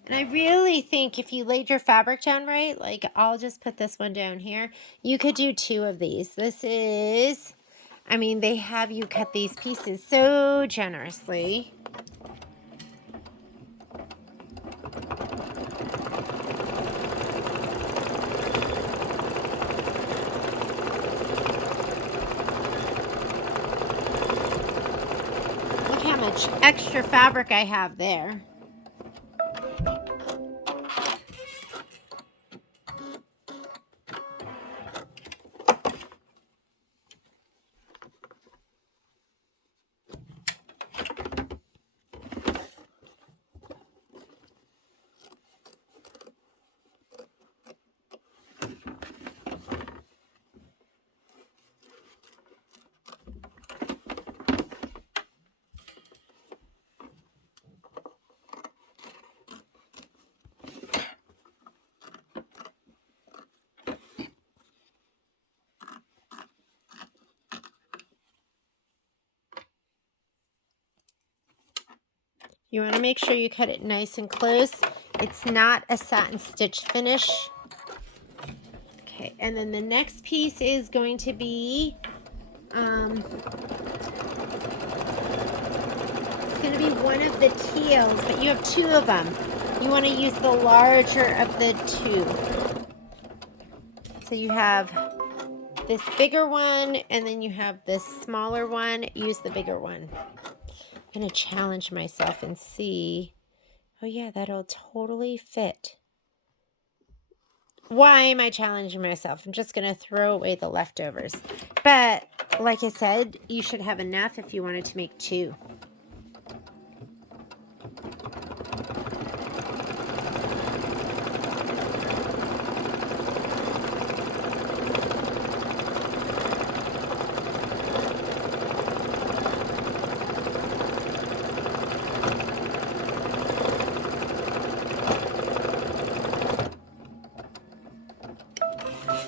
And I really think if you laid your fabric down right, like I'll just put this one down here, you could do 2 of these. This is, I mean, they have you cut these pieces so generously. Look how much extra fabric I have there. You want to make sure you cut it nice and close. It's not a satin stitch finish. Okay, and then the next piece is going to be, it's going to be one of the teals, but you have 2 of them. You want to use the larger of the 2. So you have this bigger one, and then you have this smaller one. Use the bigger one. I'm going to challenge myself and see. Oh yeah, that'll totally fit. Why am I challenging myself? I'm just going to throw away the leftovers. But like I said, you should have enough if you wanted to make 2.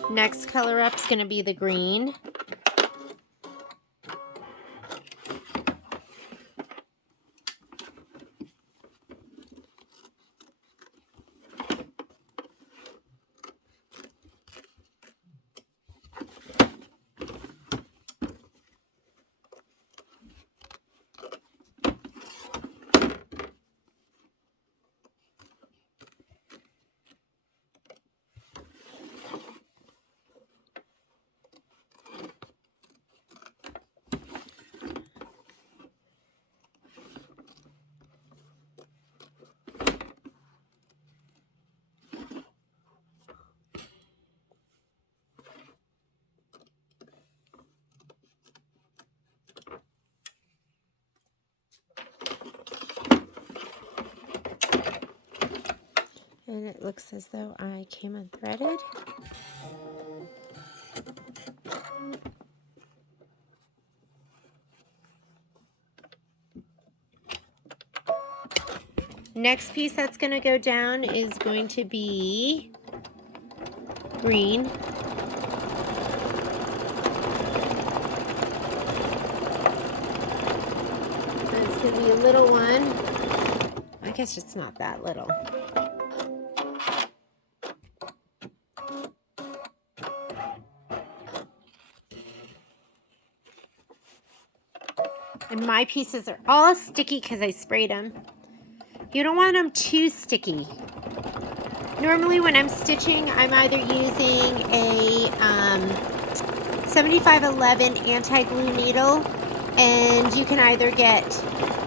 Next color up is going to be the green. And it looks as though I came unthreaded. Next piece that's going to go down is going to be green. It's going to be a little one. I guess it's not that little. And my pieces are all sticky because I sprayed them. You don't want them too sticky. Normally when I'm stitching, I'm either using a 7511 anti-glue needle, and you can either get,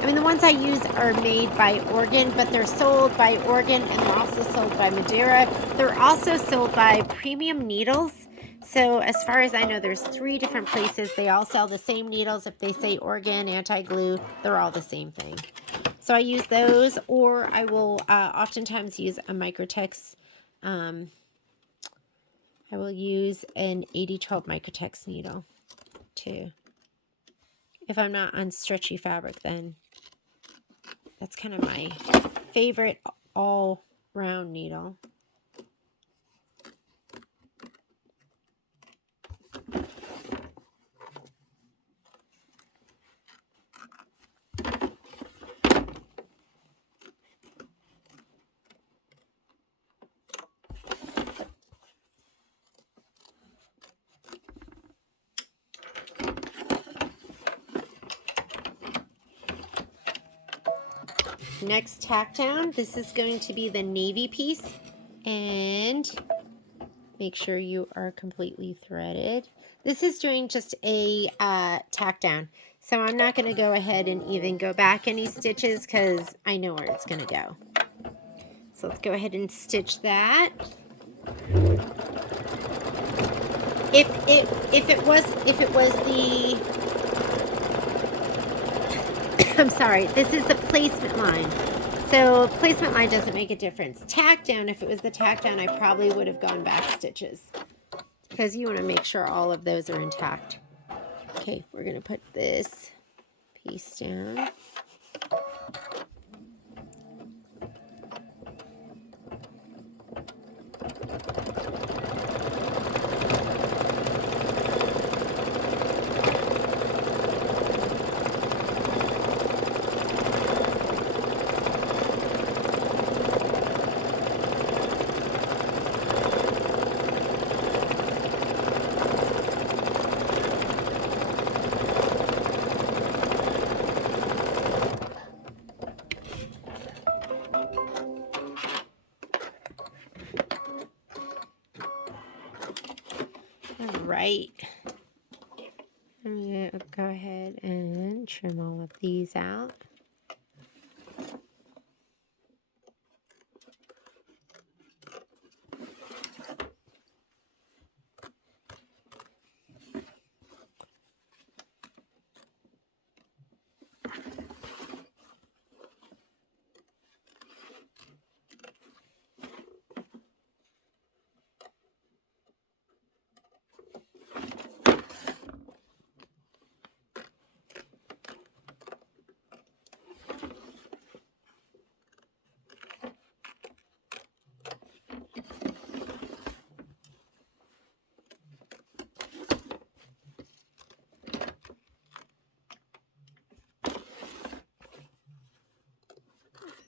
I mean the ones I use are made by Oregon, but they're sold by Oregon and they're also sold by Madeira. They're also sold by Premium Needles. So as far as I know, there's 3 different places. They all sell the same needles. If they say Oregon, anti-glue, they're all the same thing. So I use those, or I will oftentimes use a Microtex. I will use an 8012 Microtex needle too. If I'm not on stretchy fabric, then that's kind of my favorite all-round needle. Next tack down, this is going to be the navy piece, and make sure you are completely threaded. This is doing just a tack down, so I'm not going to go ahead and even go back any stitches because I know where it's going to go. So let's go ahead and stitch that. If it was the I'm sorry, this is the placement line. So placement line doesn't make a difference. Tack down, if it was the tack down, I probably would have gone back stitches because you want to make sure all of those are intact. Okay, we're going to put this piece down. Right. I'm going to go ahead and trim all of these out.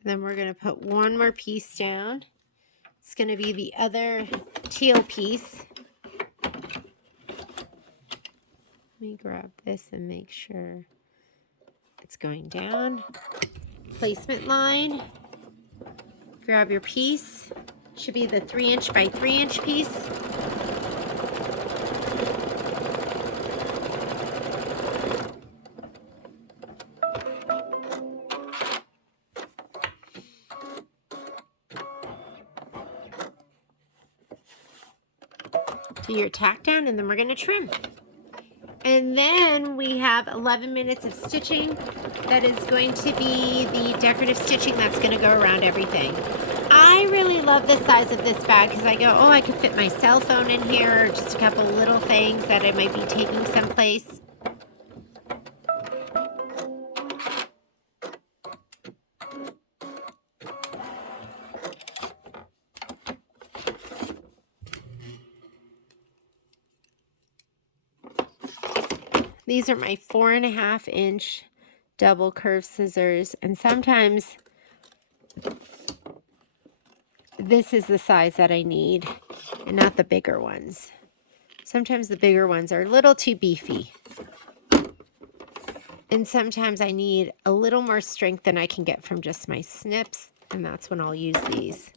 Then we're going to put one more piece down. It's going to be the other teal piece. Let me grab this and make sure it's going down. Placement line. Grab your piece. Should be the 3" by 3" piece. Do your tack down, and then we're going to trim. And then we have 11 minutes of stitching. That is going to be the decorative stitching that's going to go around everything. I really love the size of this bag because I go, oh, I could fit my cell phone in here, or just a couple little things that I might be taking someplace. These are my 4.5-inch double curved scissors, and sometimes this is the size that I need and not the bigger ones. Sometimes the bigger ones are a little too beefy. And sometimes I need a little more strength than I can get from just my snips, and that's when I'll use these.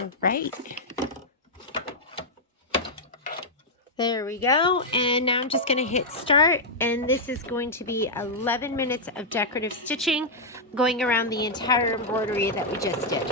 All right. There we go. And now I'm just going to hit start, and this is going to be 11 minutes of decorative stitching going around the entire embroidery that we just did.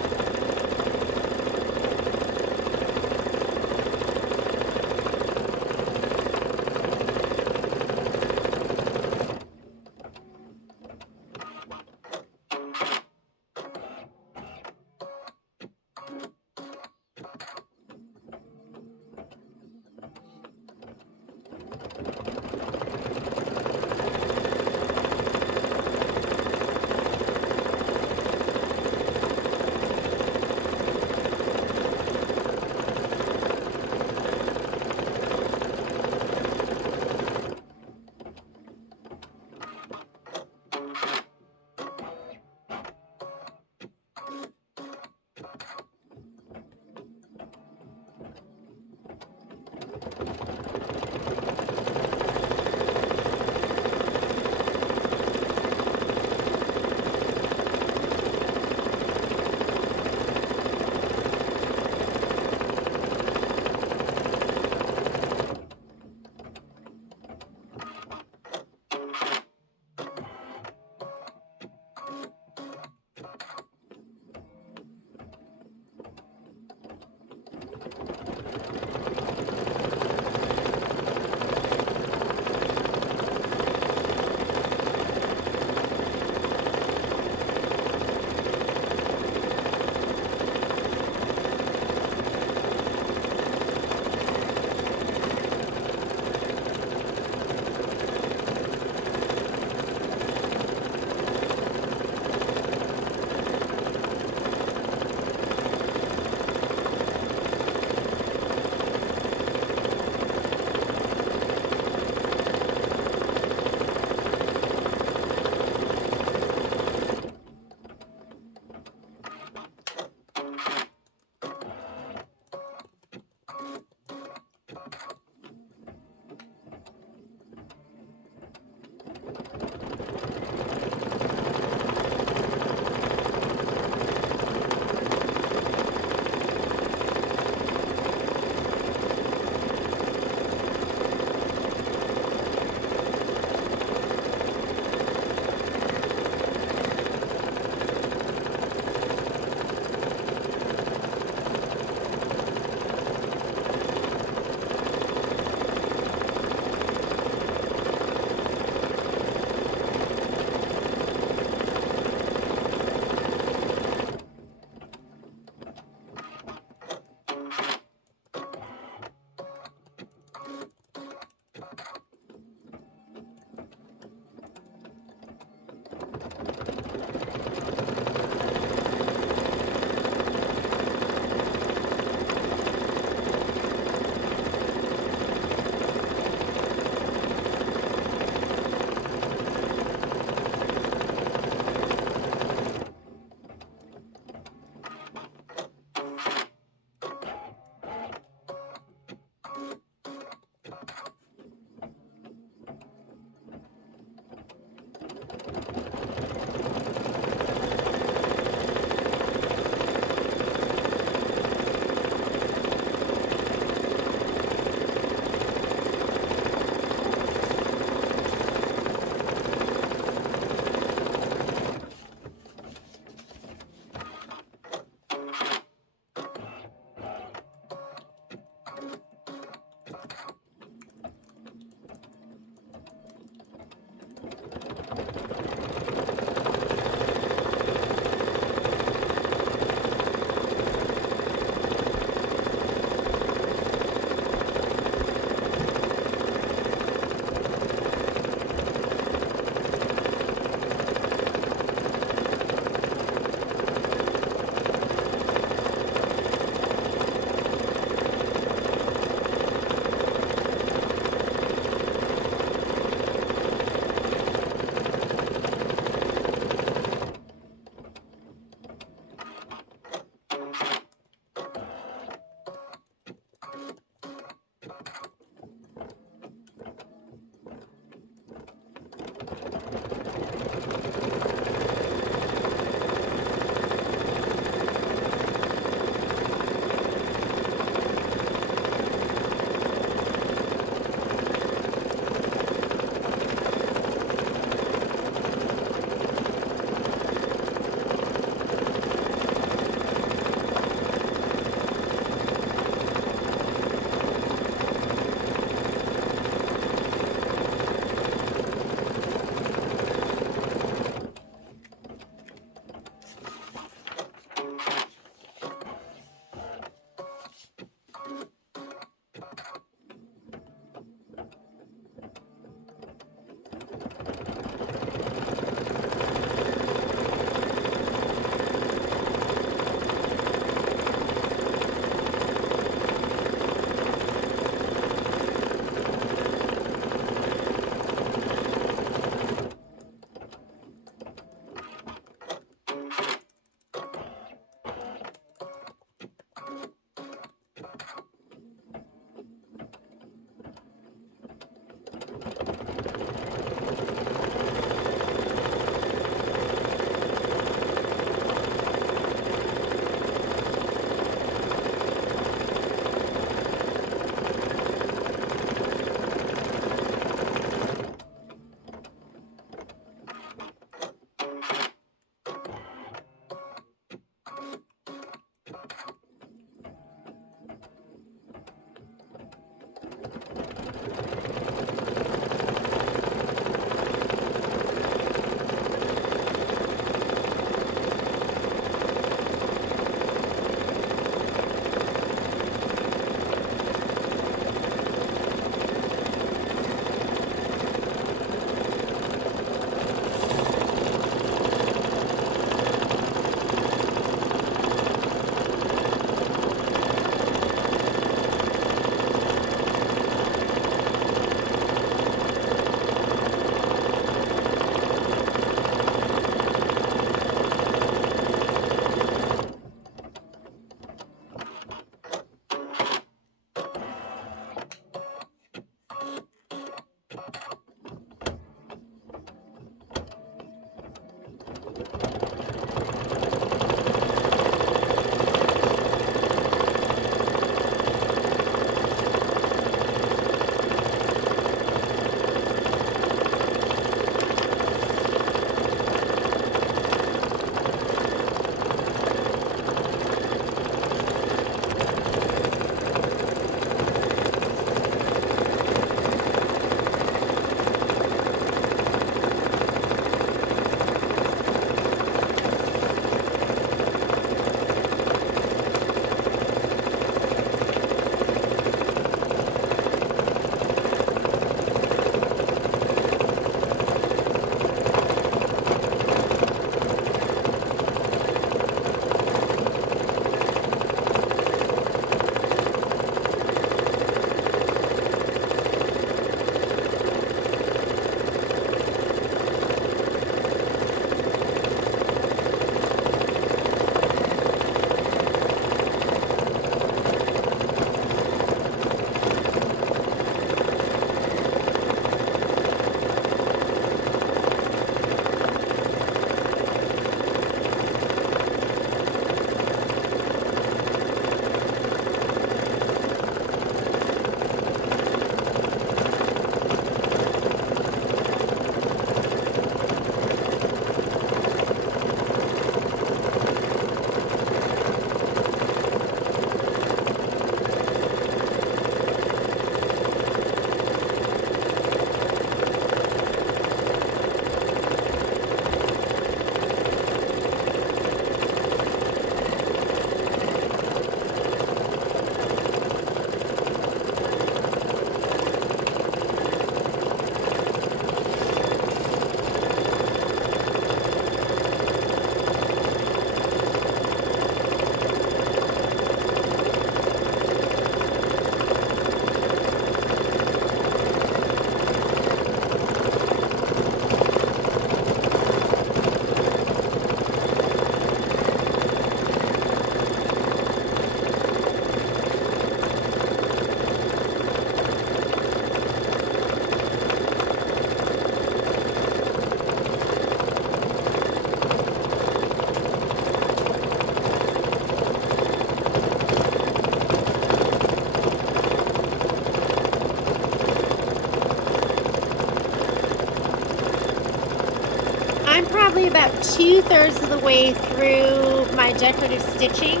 I'm probably about 2/3 of the way through my decorative stitching.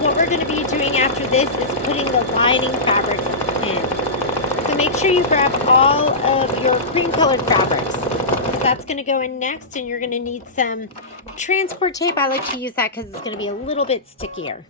What we're going to be doing after this is putting the lining fabrics in. So make sure you grab all of your cream colored fabrics. That's going to go in next, and you're going to need some transport tape. I like to use that because it's going to be a little bit stickier.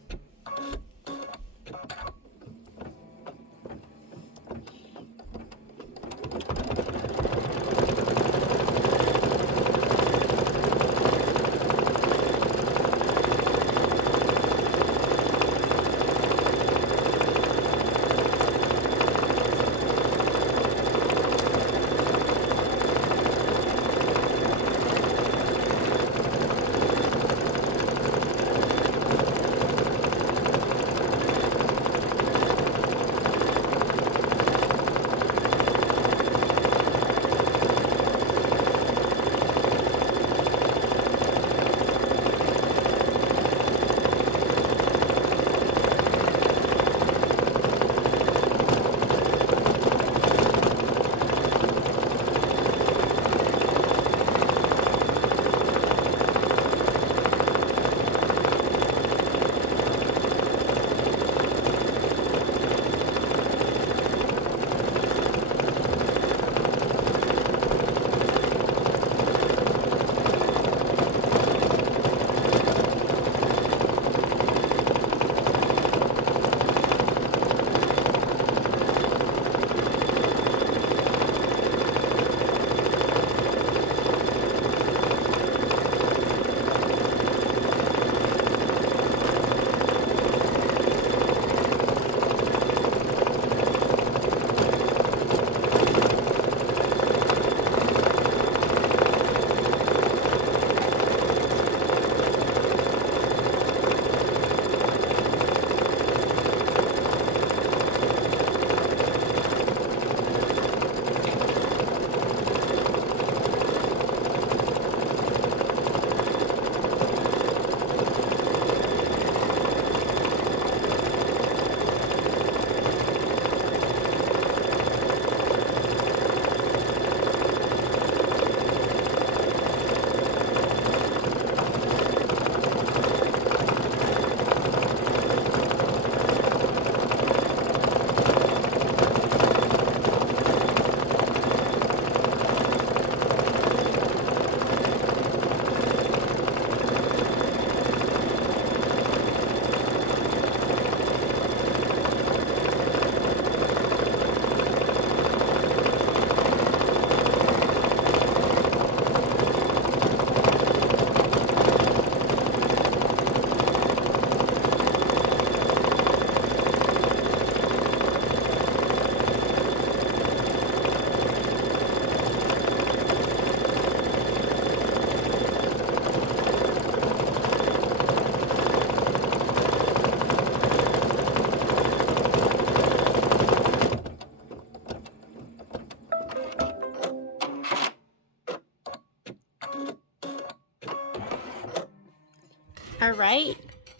All right.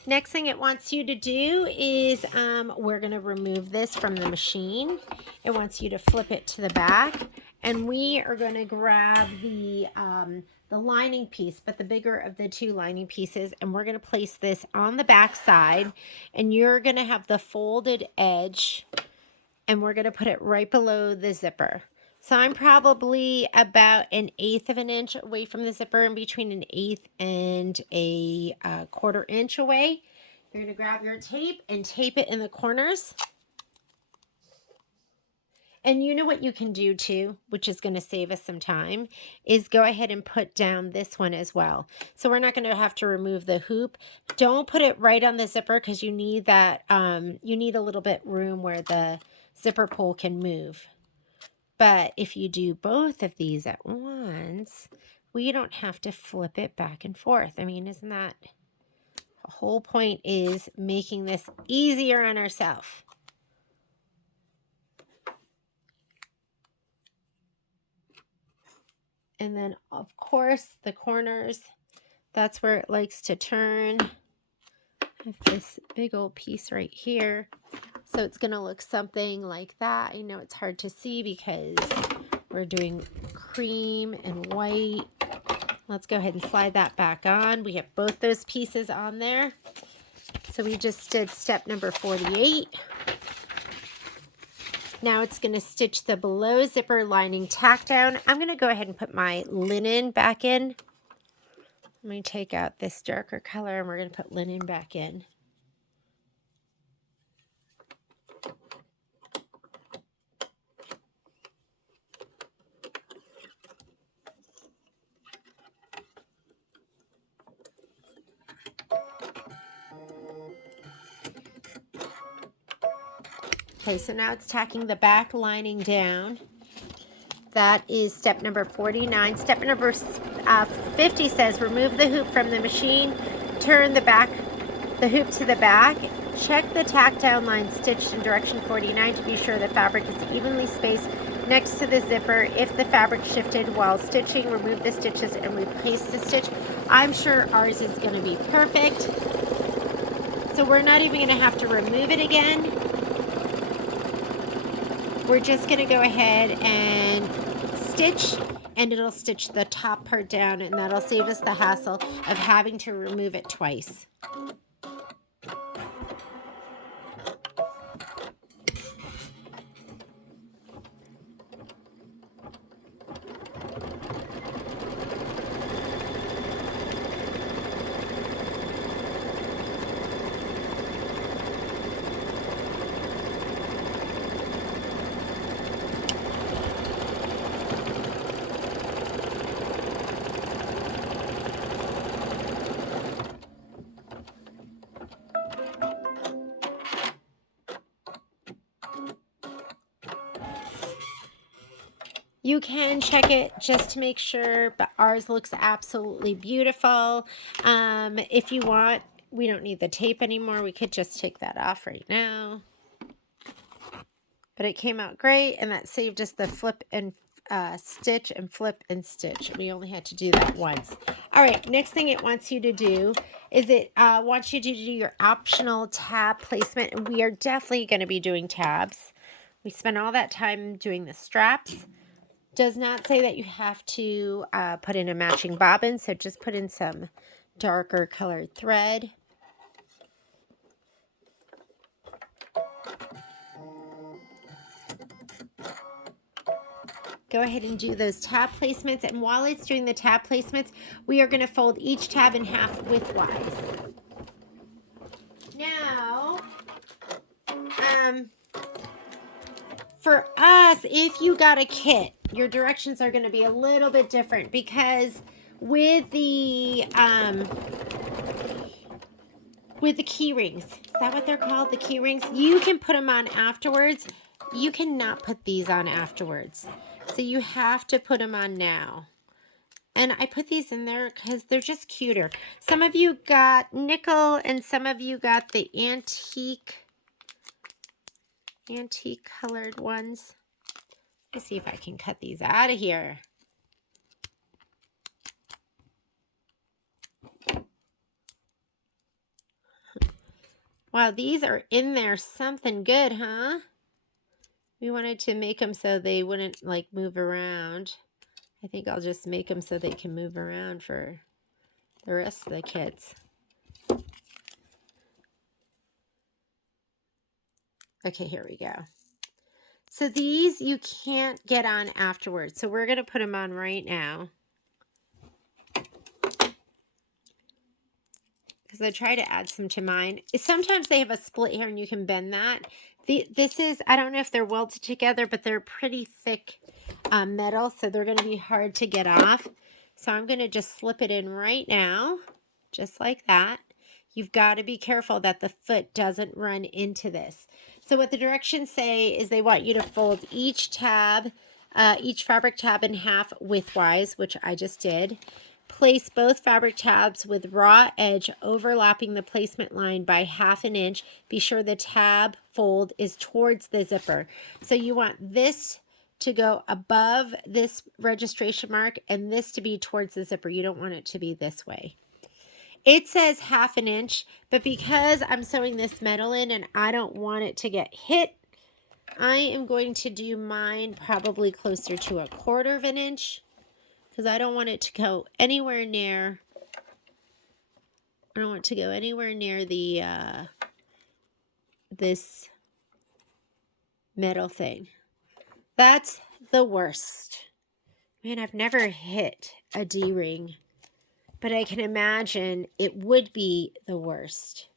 Next thing it wants you to do is we're going to remove this from the machine. It wants you to flip it to the back, and we are going to grab the lining piece, but the bigger of the two lining pieces, and we're going to place this on the back side, and you're going to have the folded edge, and we're going to put it right below the zipper. So I'm probably about 1/8 of an inch away from the zipper, in between 1/8 and a 1/4 inch away. You're going to grab your tape and tape it in the corners. And you know what you can do too, which is going to save us some time, is go ahead and put down this one as well. So we're not going to have to remove the hoop. Don't put it right on the zipper, because you need that, you need a little bit room where the zipper pull can move. But if you do both of these at once, we don't have to flip it back and forth. I mean, isn't that the whole point, is making this easier on ourselves. And then, of course, the corners, that's where it likes to turn. I have this big old piece right here. So it's going to look something like that. I know it's hard to see because we're doing cream and white. Let's go ahead and slide that back on. We have both those pieces on there. So we just did step number 48. Now it's going to stitch the below zipper lining tack down. I'm going to go ahead and put my linen back in. Let me take out this darker color and we're going to put linen back in. Okay, so now it's tacking the back lining down. That is step number 49. Step number 50 says remove the hoop from the machine, turn the hoop to the back, check the tack down line stitched in direction 49 to be sure the fabric is evenly spaced next to the zipper. If the fabric shifted while stitching, remove the stitches and replace the stitch. I'm sure ours is going to be perfect. So we're not even going to have to remove it again. We're just going to go ahead and stitch, and it'll stitch the top part down, and that'll save us the hassle of having to remove it twice. You can check it just to make sure, but ours looks absolutely beautiful. If you want, we don't need the tape anymore. We could just take that off right now. But it came out great, and that saved us the flip and stitch and flip and stitch. We only had to do that once. All right, next thing it wants you to do is it wants you to do your optional tab placement, and we are definitely going to be doing tabs. We spent all that time doing the straps. Does not say that you have to put in a matching bobbin, so just put in some darker colored thread. Go ahead and do those tab placements, and while it's doing the tab placements, we are going to fold each tab in half widthwise. Now, for us, if you got a kit, your directions are going to be a little bit different, because with the key rings, is that what they're called? The key rings, you can put them on afterwards. You cannot put these on afterwards. So you have to put them on now. And I put these in there because they're just cuter. Some of you got nickel and some of you got the antique colored ones. Let's see if I can cut these out of here. Wow, these are in there something good, huh? We wanted to make them so they wouldn't like move around. I think I'll just make them so they can move around for the rest of the kits. Okay, here we go. So these you can't get on afterwards. So we're going to put them on right now. Because I try to add some to mine. Sometimes they have a split here and you can bend that. This is, I don't know if they're welded together, but they're pretty thick metal, so they're going to be hard to get off. So I'm going to just slip it in right now, just like that. You've got to be careful that the foot doesn't run into this. So what the directions say is they want you to fold each tab, each fabric tab in half widthwise, which I just did. Place both fabric tabs with raw edge overlapping the placement line by ½ inch. Be sure the tab fold is towards the zipper. So you want this to go above this registration mark and this to be towards the zipper. You don't want it to be this way. It says ½ inch, but because I'm sewing this metal in and I don't want it to get hit, I am going to do mine probably closer to 1/4 inch. because I don't want it to go anywhere near, the, this metal thing. That's the worst. Man, I've never hit a D-ring, but I can imagine it would be the worst.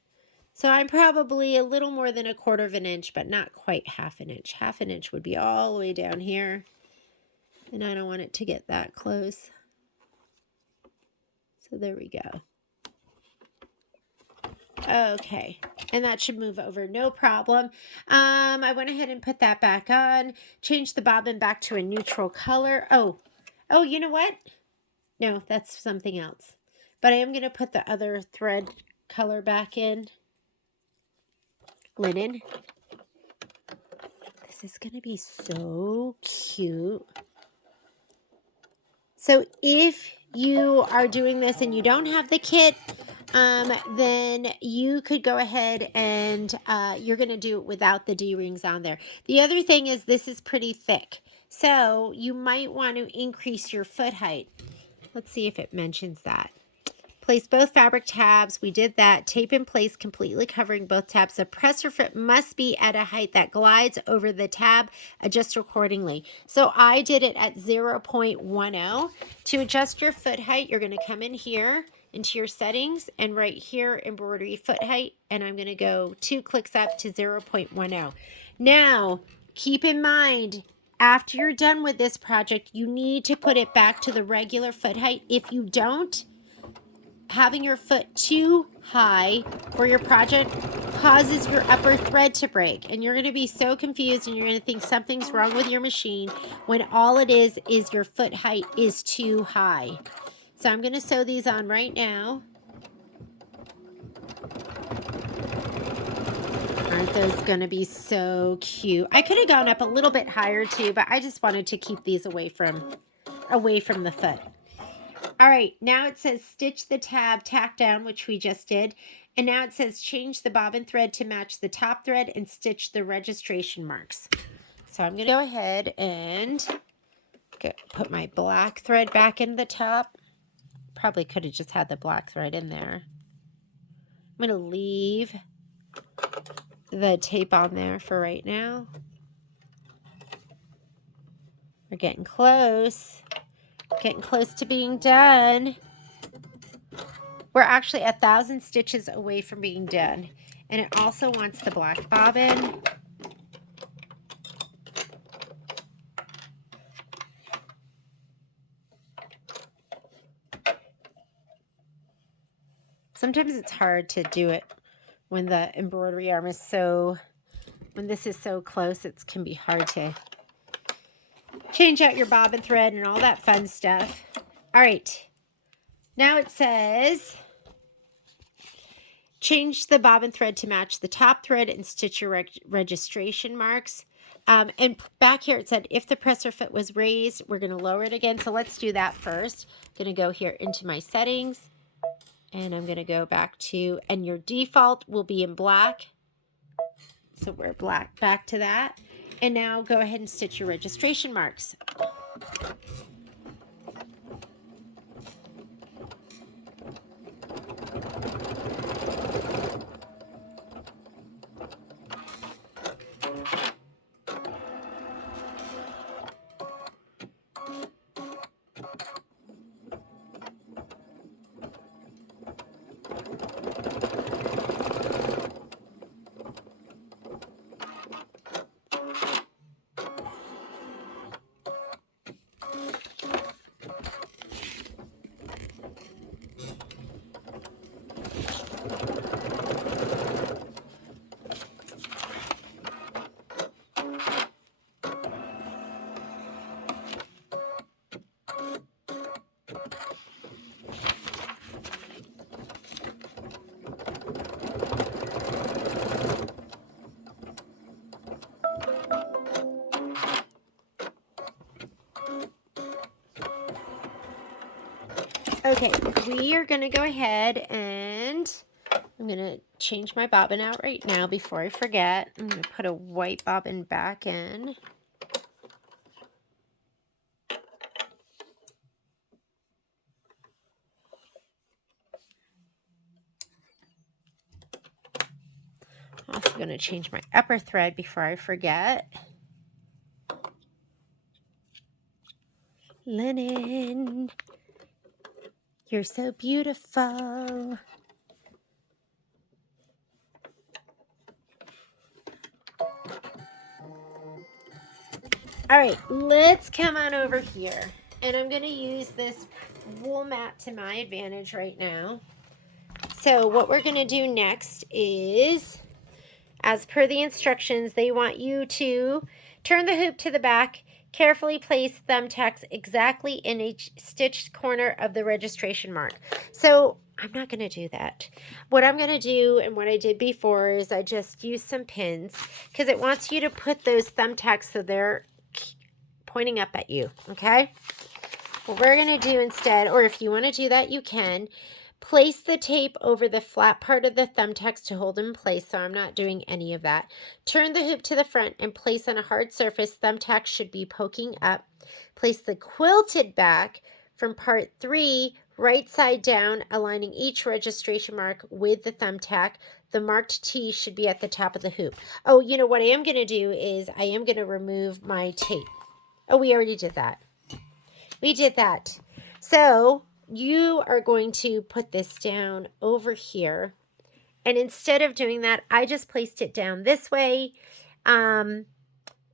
So I'm probably a little more than 1/4 of an inch, but not quite 1/2 an inch. 1/2 an inch would be all the way down here, and I don't want it to get that close. So there we go. Okay, and that should move over, no problem. I went ahead and put that back on, changed the bobbin back to a neutral color. Oh, you know what? No, that's something else. But I am going to put the other thread color back in. Linen. This is going to be so cute. So if you are doing this and you don't have the kit, then you could go ahead and you're going to do it without the D-rings on there. The other thing is this is pretty thick, so you might want to increase your foot height. Let's see if it mentions that. Place both fabric tabs. We did that. Tape in place, completely covering both tabs. The presser foot must be at a height that glides over the tab. Adjust accordingly. So I did it at 0.10. To adjust your foot height, you're going to come in here into your settings and right here, embroidery foot height, and I'm going to go 2 clicks up to 0.10. Now, keep in mind, after you're done with this project, you need to put it back to the regular foot height. If you don't, having your foot too high for your project causes your upper thread to break, and you're going to be so confused and you're going to think something's wrong with your machine when all it is your foot height is too high. So I'm going to sew these on right now. Aren't those going to be so cute? I could have gone up a little bit higher too, but I just wanted to keep these away from the foot. All right, now it says stitch the tab, tack down, which we just did. And now it says change the bobbin thread to match the top thread and stitch the registration marks. So I'm going to go ahead and put my black thread back in the top. Probably could have just had the black thread in there. I'm going to leave the tape on there for right now. We're getting close. Getting close to being done. We're actually 1,000 stitches away from being done. And it also wants the black bobbin. Sometimes it's hard to do it when the embroidery arm is when this is so close, it can be hard to change out your bobbin thread and all that fun stuff. All right. Now it says change the bobbin thread to match the top thread and stitch your registration marks. And back here it said if the presser foot was raised, we're going to lower it again. So let's do that first. I'm going to go here into my settings. And I'm going to go back to, and your default will be in black. So we're back to that. And now go ahead and stitch your registration marks. Okay, we are going to go ahead and I'm going to change my bobbin out right now before I forget. I'm going to put a white bobbin back in. I'm going to change my upper thread before I forget. Linen, you're so beautiful. All right, let's come on over here. And I'm going to use this wool mat to my advantage right now. So what we're going to do next is, as per the instructions, they want you to turn the hoop to the back, carefully place thumbtacks exactly in each stitched corner of the registration mark. So I'm not going to do that. What I'm going to do, and what I did before, is I just use some pins because it wants you to put those thumbtacks so they're pointing up at you, okay? What we're going to do instead, or if you want to do that, you can, place the tape over the flat part of the thumbtacks to hold them in place, so I'm not doing any of that. Turn the hoop to the front and place on a hard surface. Thumbtacks should be poking up. Place the quilted back from part 3 right side down, aligning each registration mark with the thumbtack. The marked T should be at the top of the hoop. Oh, you know what I am going to do is I am going to remove my tape. Oh, we already did that. We did that. So you are going to put this down over here. And instead of doing that, I just placed it down this way.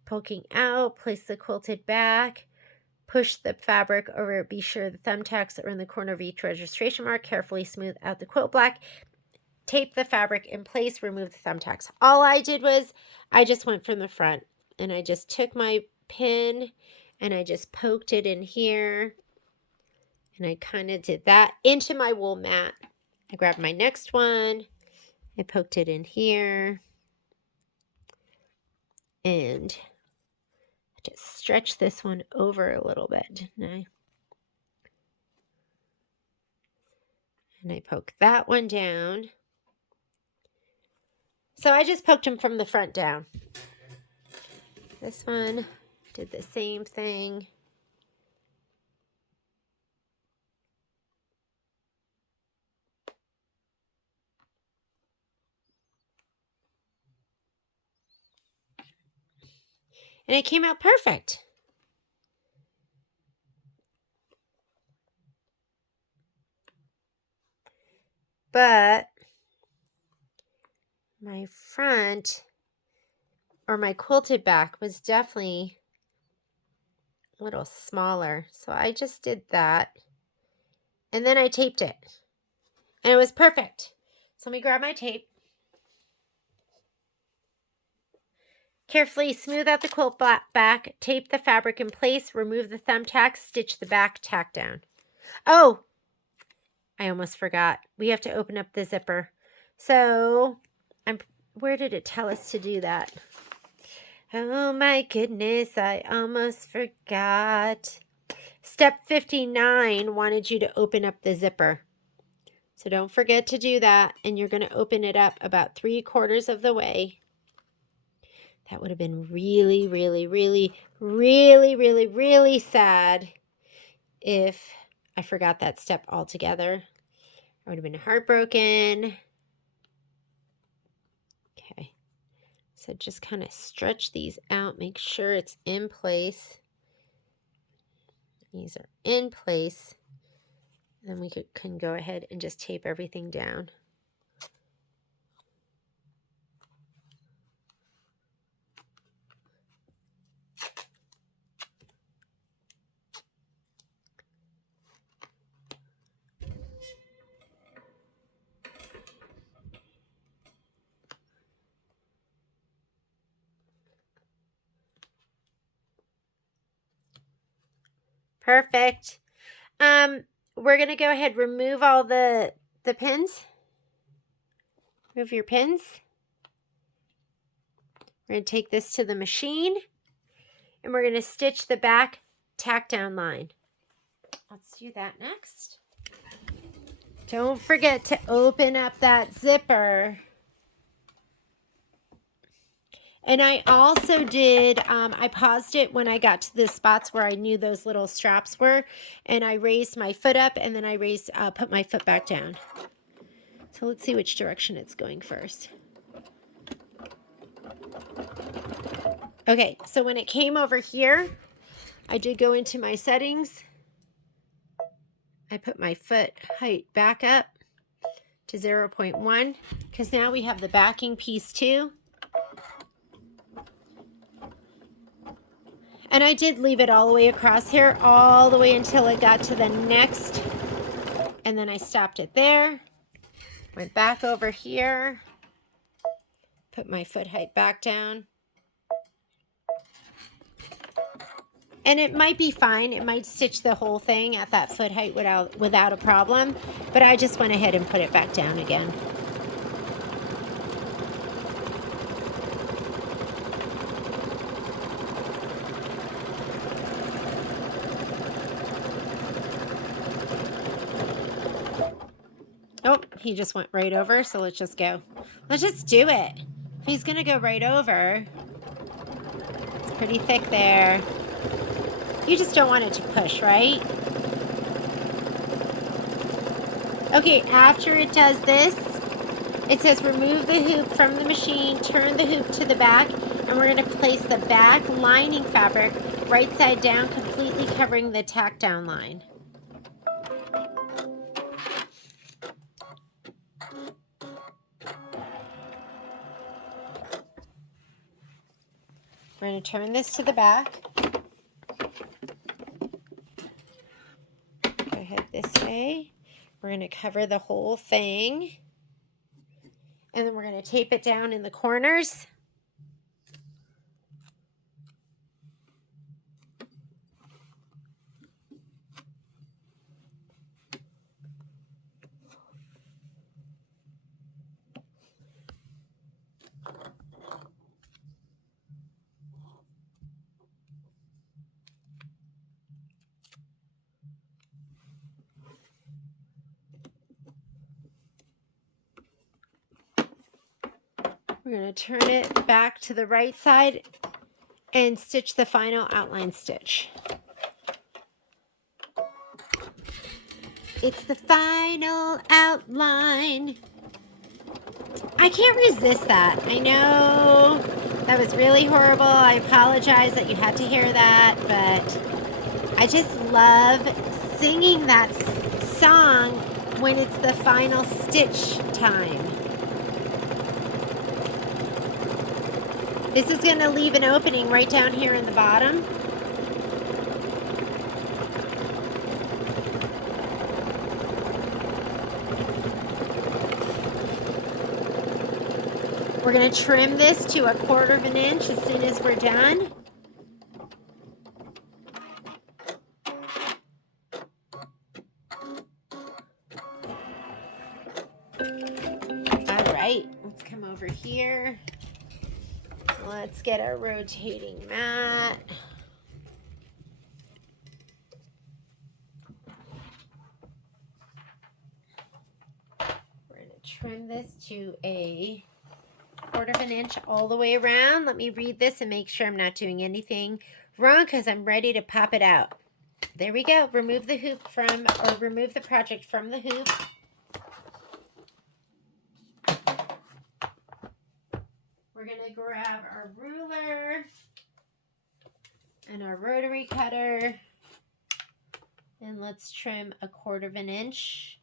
Poking out, place the quilted back, push the fabric over. Be sure the thumbtacks are in the corner of each registration mark. Carefully smooth out the quilt black. Tape the fabric in place, remove the thumbtacks. All I did was I just went from the front and I just took my pin and I just poked it in here. And I kind of did that into my wool mat. I grabbed my next one. I poked it in here. And I just stretched this one over a little bit, didn't I? And I poked that one down. So I just poked them from the front down. This one did the same thing. And it came out perfect. But my front, or my quilted back, was definitely a little smaller. So I just did that. And then I taped it. And it was perfect. So let me grab my tape. Carefully smooth out the quilt back, tape the fabric in place, remove the thumbtacks, stitch the back tack down. Oh, I almost forgot. We have to open up the zipper. So, where did it tell us to do that? Oh my goodness, I almost forgot. Step 59 wanted you to open up the zipper. So don't forget to do that, and you're going to open it up about 3/4 of the way. That would have been really, really, really, really, really, really sad if I forgot that step altogether. I would have been heartbroken. Okay. So just kind of stretch these out. Make sure it's in place. These are in place. Then we can go ahead and just tape everything down. Perfect. We're going to go ahead and remove all the pins. Remove your pins. We're going to take this to the machine and we're going to stitch the back tack down line. Let's do that next. Don't forget to open up that zipper. And I also did, I paused it when I got to the spots where I knew those little straps were, and I raised my foot up, and then I put my foot back down. So let's see which direction it's going first. Okay, so when it came over here, I did go into my settings. I put my foot height back up to 0.1 because now we have the backing piece too. And I did leave it all the way across here, all the way until it got to the next. And then I stopped it there. Went back over here. Put my foot height back down. And it might be fine. It might stitch the whole thing at that foot height without a problem. But I just went ahead and put it back down again. Oh, he just went right over, so let's just go. Let's just do it. If he's gonna go right over, it's pretty thick there. You just don't want it to push, right? Okay, after it does this, it says remove the hoop from the machine, turn the hoop to the back, and we're gonna place the back lining fabric right side down, completely covering the tack down line. We're going to turn this to the back. Go ahead this way. We're going to cover the whole thing. And then we're going to tape it down in the corners. We're going to turn it back to the right side and stitch the final outline stitch. It's the final outline. I can't resist that. I know that was really horrible. I apologize that you had to hear that, but I just love singing that song when it's the final stitch time. This is going to leave an opening right down here in the bottom. We're going to trim this to 1/4 inch as soon as we're done. All right, let's come over here. Let's get our rotating mat. We're going to trim this to 1/4 inch all the way around. Let me read this and make sure I'm not doing anything wrong because I'm ready to pop it out. There we go. Remove the hoop from, or remove the project from the hoop. We're going to grab our ruler and our rotary cutter, and let's trim 1/4 inch.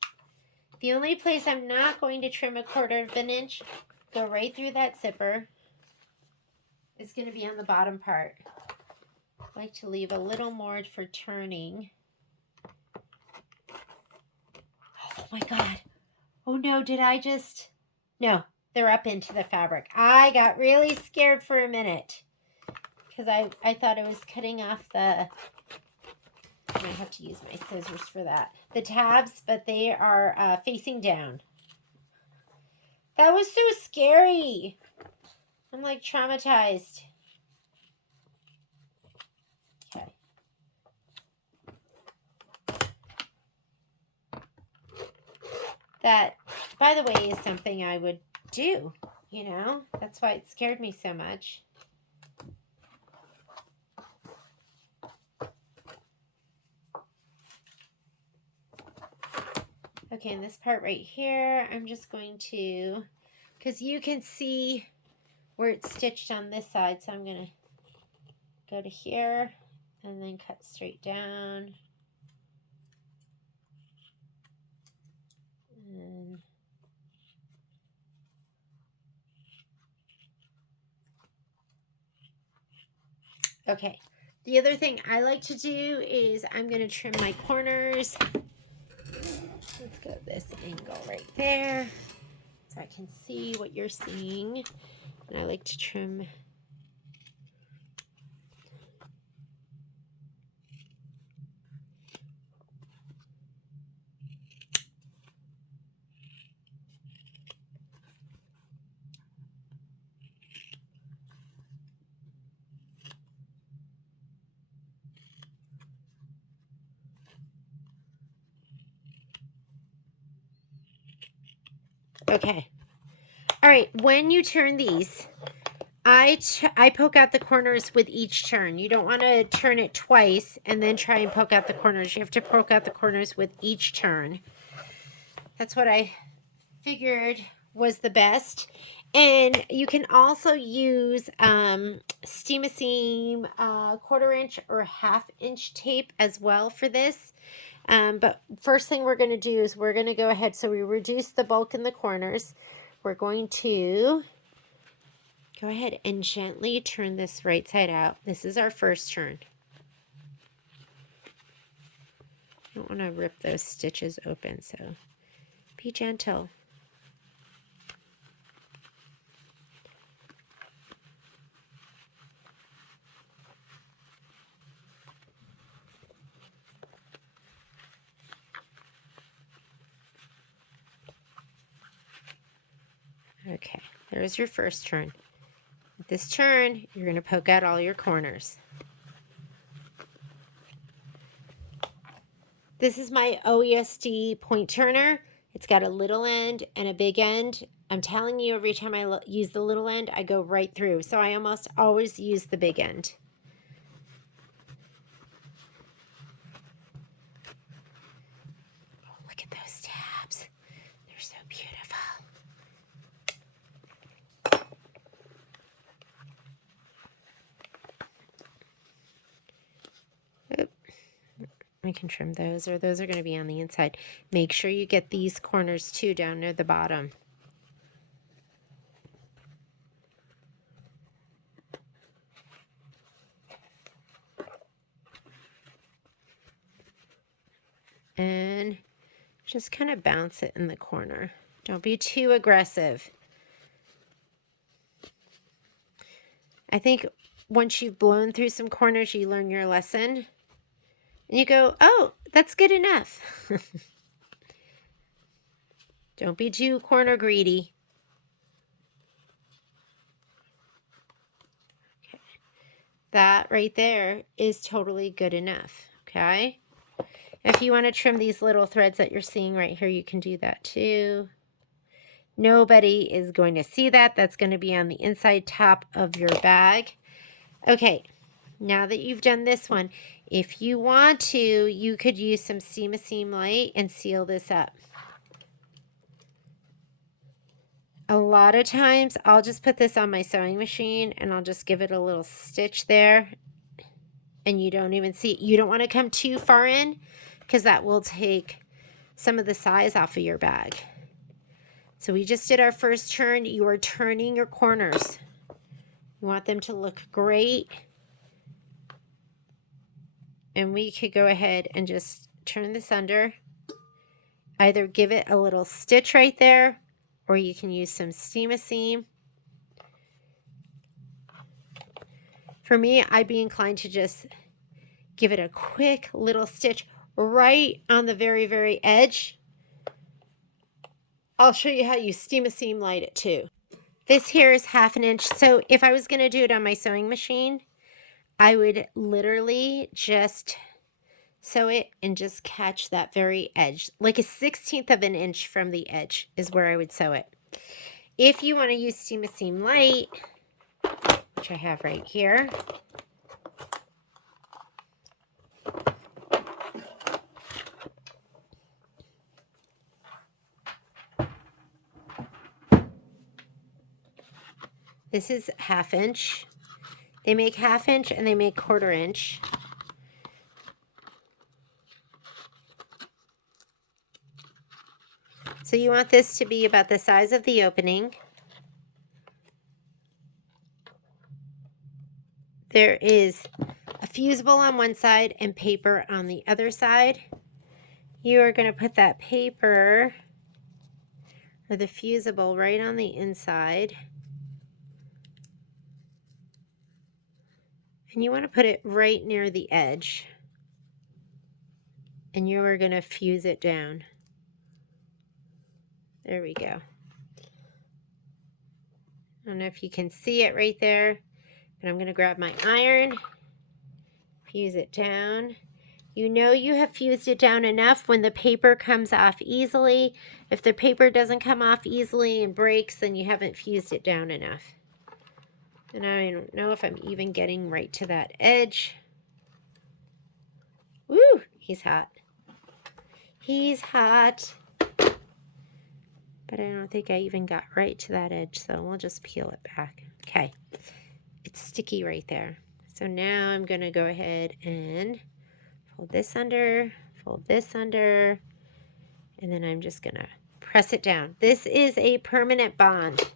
The only place I'm not going to trim 1/4 inch, go right through that zipper, is going to be on the bottom part. I like to leave a little more for turning. Oh my God. Oh no, did I just... No, they're up into the fabric. I got really scared for a minute because I thought it was cutting off the... I have to use my scissors for that. The tabs, but they are facing down. That was so scary. I'm like traumatized. Okay. That, by the way, is something I would do, you know? That's why it scared me so much. Okay, and this part right here, I'm just going to, because you can see where it's stitched on this side. So I'm going to go to here and then cut straight down. And okay. The other thing I like to do is I'm going to trim my corners. Let's go this angle right there so I can see what you're seeing. And I like to trim. Okay. All right. When you turn these, I poke out the corners with each turn. You don't want to turn it twice and then try and poke out the corners. You have to poke out the corners with each turn. That's what I figured was the best. And you can also use steam a seam 1/4 inch or 1/2 inch tape as well for this. But first thing we're going to do is we're going to go ahead. So we reduce the bulk in the corners. We're going to go ahead and gently turn this right side out. This is our first turn. I don't want to rip those stitches open, so be gentle. Okay, there's your first turn. With this turn, you're going to poke out all your corners. This is my OESD point turner. It's got a little end and a big end. I'm telling you, every time I use the little end, I go right through. So I almost always use the big end. Oh, look at those tabs. They're so beautiful. Oop. We can trim those, or those are going to be on the inside. Make sure you get these corners too down near the bottom. And just kind of bounce it in the corner. Don't be too aggressive. I think once you've blown through some corners, you learn your lesson. And you go, oh, that's good enough. Don't be too corner greedy. Okay. That right there is totally good enough. Okay. If you want to trim these little threads that you're seeing right here, you can do that too. Nobody is going to see that. That's going to be on the inside top of your bag. Okay, now that you've done this one, if you want to, you could use some Steam a Seam Light and seal this up. A lot of times, I'll just put this on my sewing machine and I'll just give it a little stitch there. And you don't even see it. You don't want to come too far in because that will take some of the size off of your bag. So we just did our first turn. You are turning your corners. You want them to look great. And we could go ahead and just turn this under. Either give it a little stitch right there, or you can use some Steam a Seam. For me, I'd be inclined to just give it a quick little stitch right on the very, very edge. I'll show you how you Steam a Seam Light it too. This here is 1/2 inch. So if I was going to do it on my sewing machine, I would literally just sew it and just catch that very edge. Like a 1/16 of an inch from the edge is where I would sew it. If you want to use Steam a Seam Light, which I have right here, This is 1/2 inch. They make 1/2 inch and they make 1/4 inch. So you want this to be about the size of the opening. There is a fusible on one side and paper on the other side. You are going to put that paper or the fusible right on the inside. And you want to put it right near the edge. And you are going to fuse it down. There we go. I don't know if you can see it right there, but I'm going to grab my iron, fuse it down. You know you have fused it down enough when the paper comes off easily. If the paper doesn't come off easily and breaks, then you haven't fused it down enough. And I don't know if I'm even getting right to that edge. Woo, he's hot. He's hot. But I don't think I even got right to that edge, so we'll just peel it back. Okay, it's sticky right there. So now I'm going to go ahead and fold this under, and then I'm just going to press it down. This is a permanent bond.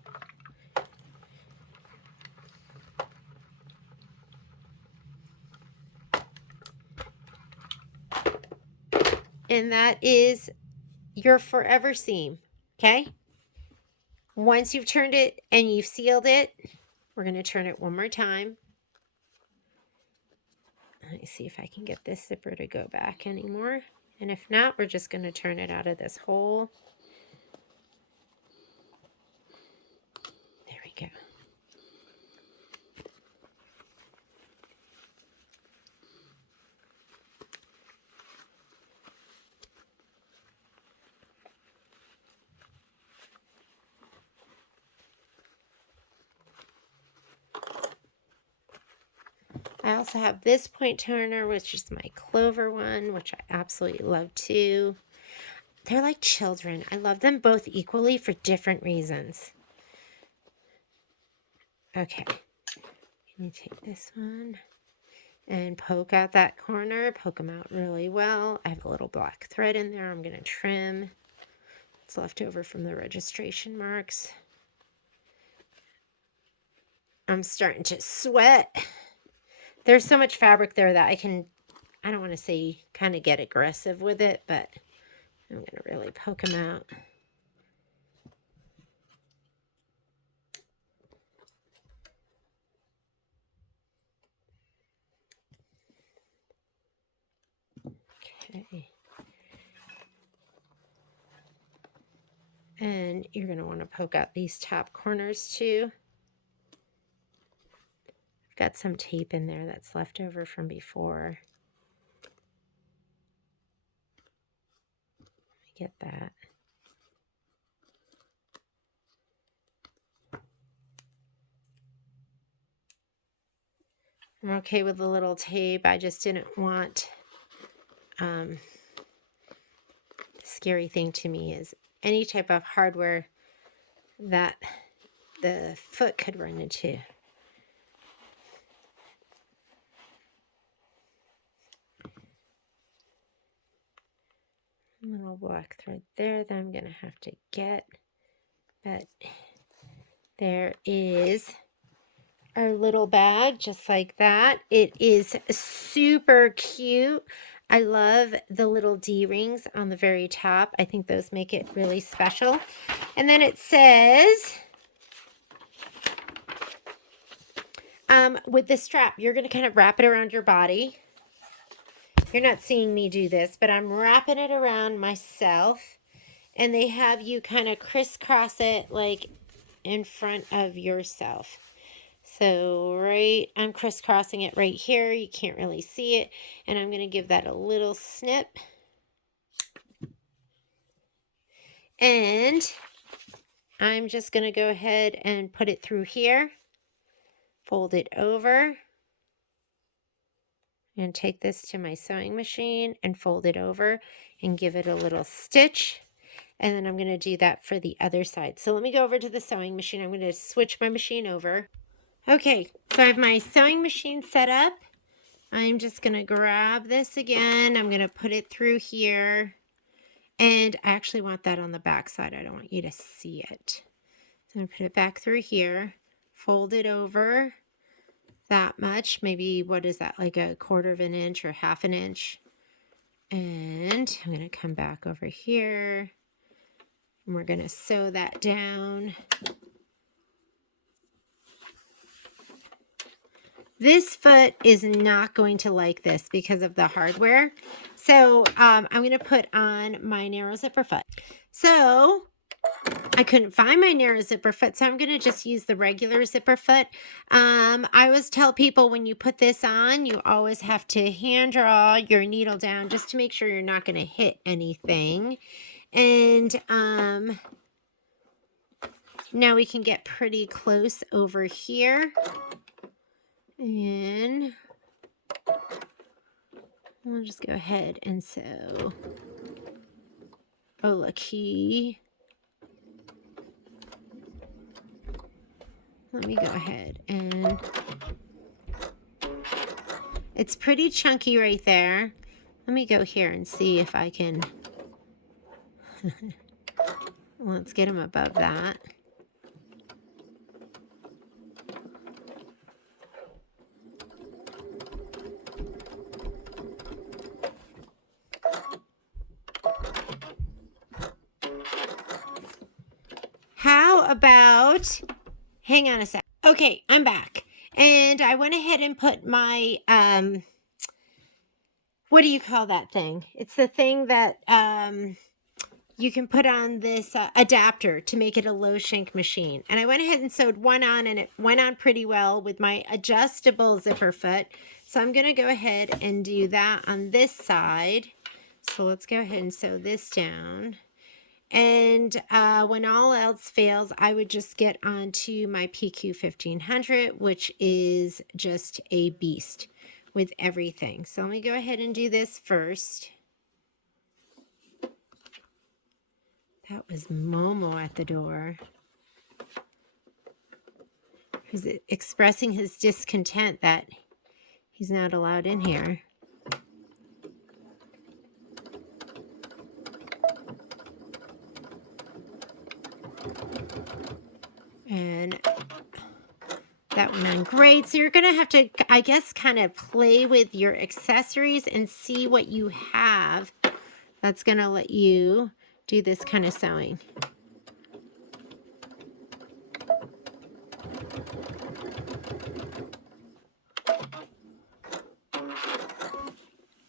And that is your forever seam, okay? Once you've turned it and you've sealed it, we're going to turn it one more time. Let me see if I can get this zipper to go back anymore. And if not, we're just going to turn it out of this hole. There we go. I also have this point turner, which is my clover one, which I absolutely love too. They're like children. I love them both equally for different reasons. Okay, let me take this one and poke out that corner. Poke them out really well. I have a little black thread in there I'm going to trim. It's left over from the registration marks. I'm starting to sweat. There's so much fabric there that I don't want to say kind of get aggressive with it, but I'm going to really poke them out. Okay. And you're going to want to poke out these top corners too. I've got some tape in there that's left over from before. I get that. I'm okay with the little tape. I just didn't want, the scary thing to me is any type of hardware that the foot could run into. A little black thread there that I'm going to have to get. But there is our little bag, just like that. It is super cute. I love the little D-rings on the very top. I think those make it really special. And then it says, with the strap, you're going to kind of wrap it around your body. You're not seeing me do this, but I'm wrapping it around myself. And they have you kind of crisscross it like in front of yourself. So I'm crisscrossing it right here. You can't really see it. And I'm going to give that a little snip. And I'm just going to go ahead and put it through here. Fold it over. And take this to my sewing machine and fold it over and give it a little stitch. And then I'm going to do that for the other side. So let me go over to the sewing machine. I'm going to switch my machine over. Okay, so I have my sewing machine set up. I'm just going to grab this again. I'm going to put it through here. And I actually want that on the back side. I don't want you to see it. So I'm going to put it back through here. Fold it over that much. Maybe, what is that, like a 1/4 of an inch or 1/2 an inch. And I'm going to come back over here. And we're going to sew that down. This foot is not going to like this because of the hardware. So I'm going to put on my narrow zipper foot. So I couldn't find my narrow zipper foot, so I'm going to just use the regular zipper foot. I always tell people when you put this on, you always have to hand draw your needle down just to make sure you're not going to hit anything. And now we can get pretty close over here. And we'll just go ahead and sew. Oh, look, let me go ahead and it's pretty chunky right there. Let me go here and see if I can. Let's get him above that. How about, hang on a sec. Okay, I'm back. And I went ahead and put my, what do you call that thing? It's the thing that you can put on this adapter to make it a low shank machine. And I went ahead and sewed one on, and it went on pretty well with my adjustable zipper foot. So I'm going to go ahead and do that on this side. So let's go ahead and sew this down. And when all else fails, I would just get onto my PQ 1500, which is just a beast with everything. So let me go ahead and do this first. That was Momo at the door. He's expressing his discontent that he's not allowed in here. And that went on great. So you're going to have to, I guess, kind of play with your accessories and see what you have that's going to let you do this kind of sewing.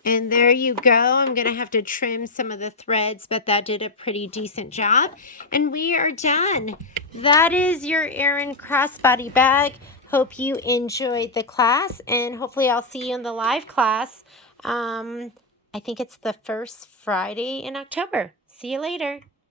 And there you go. I'm going to have to trim some of the threads, but that did a pretty decent job. And we are done. That is your Erin Crossbody bag. Hope you enjoyed the class, and hopefully I'll see you in the live class. I think it's the first Friday in October. See you later.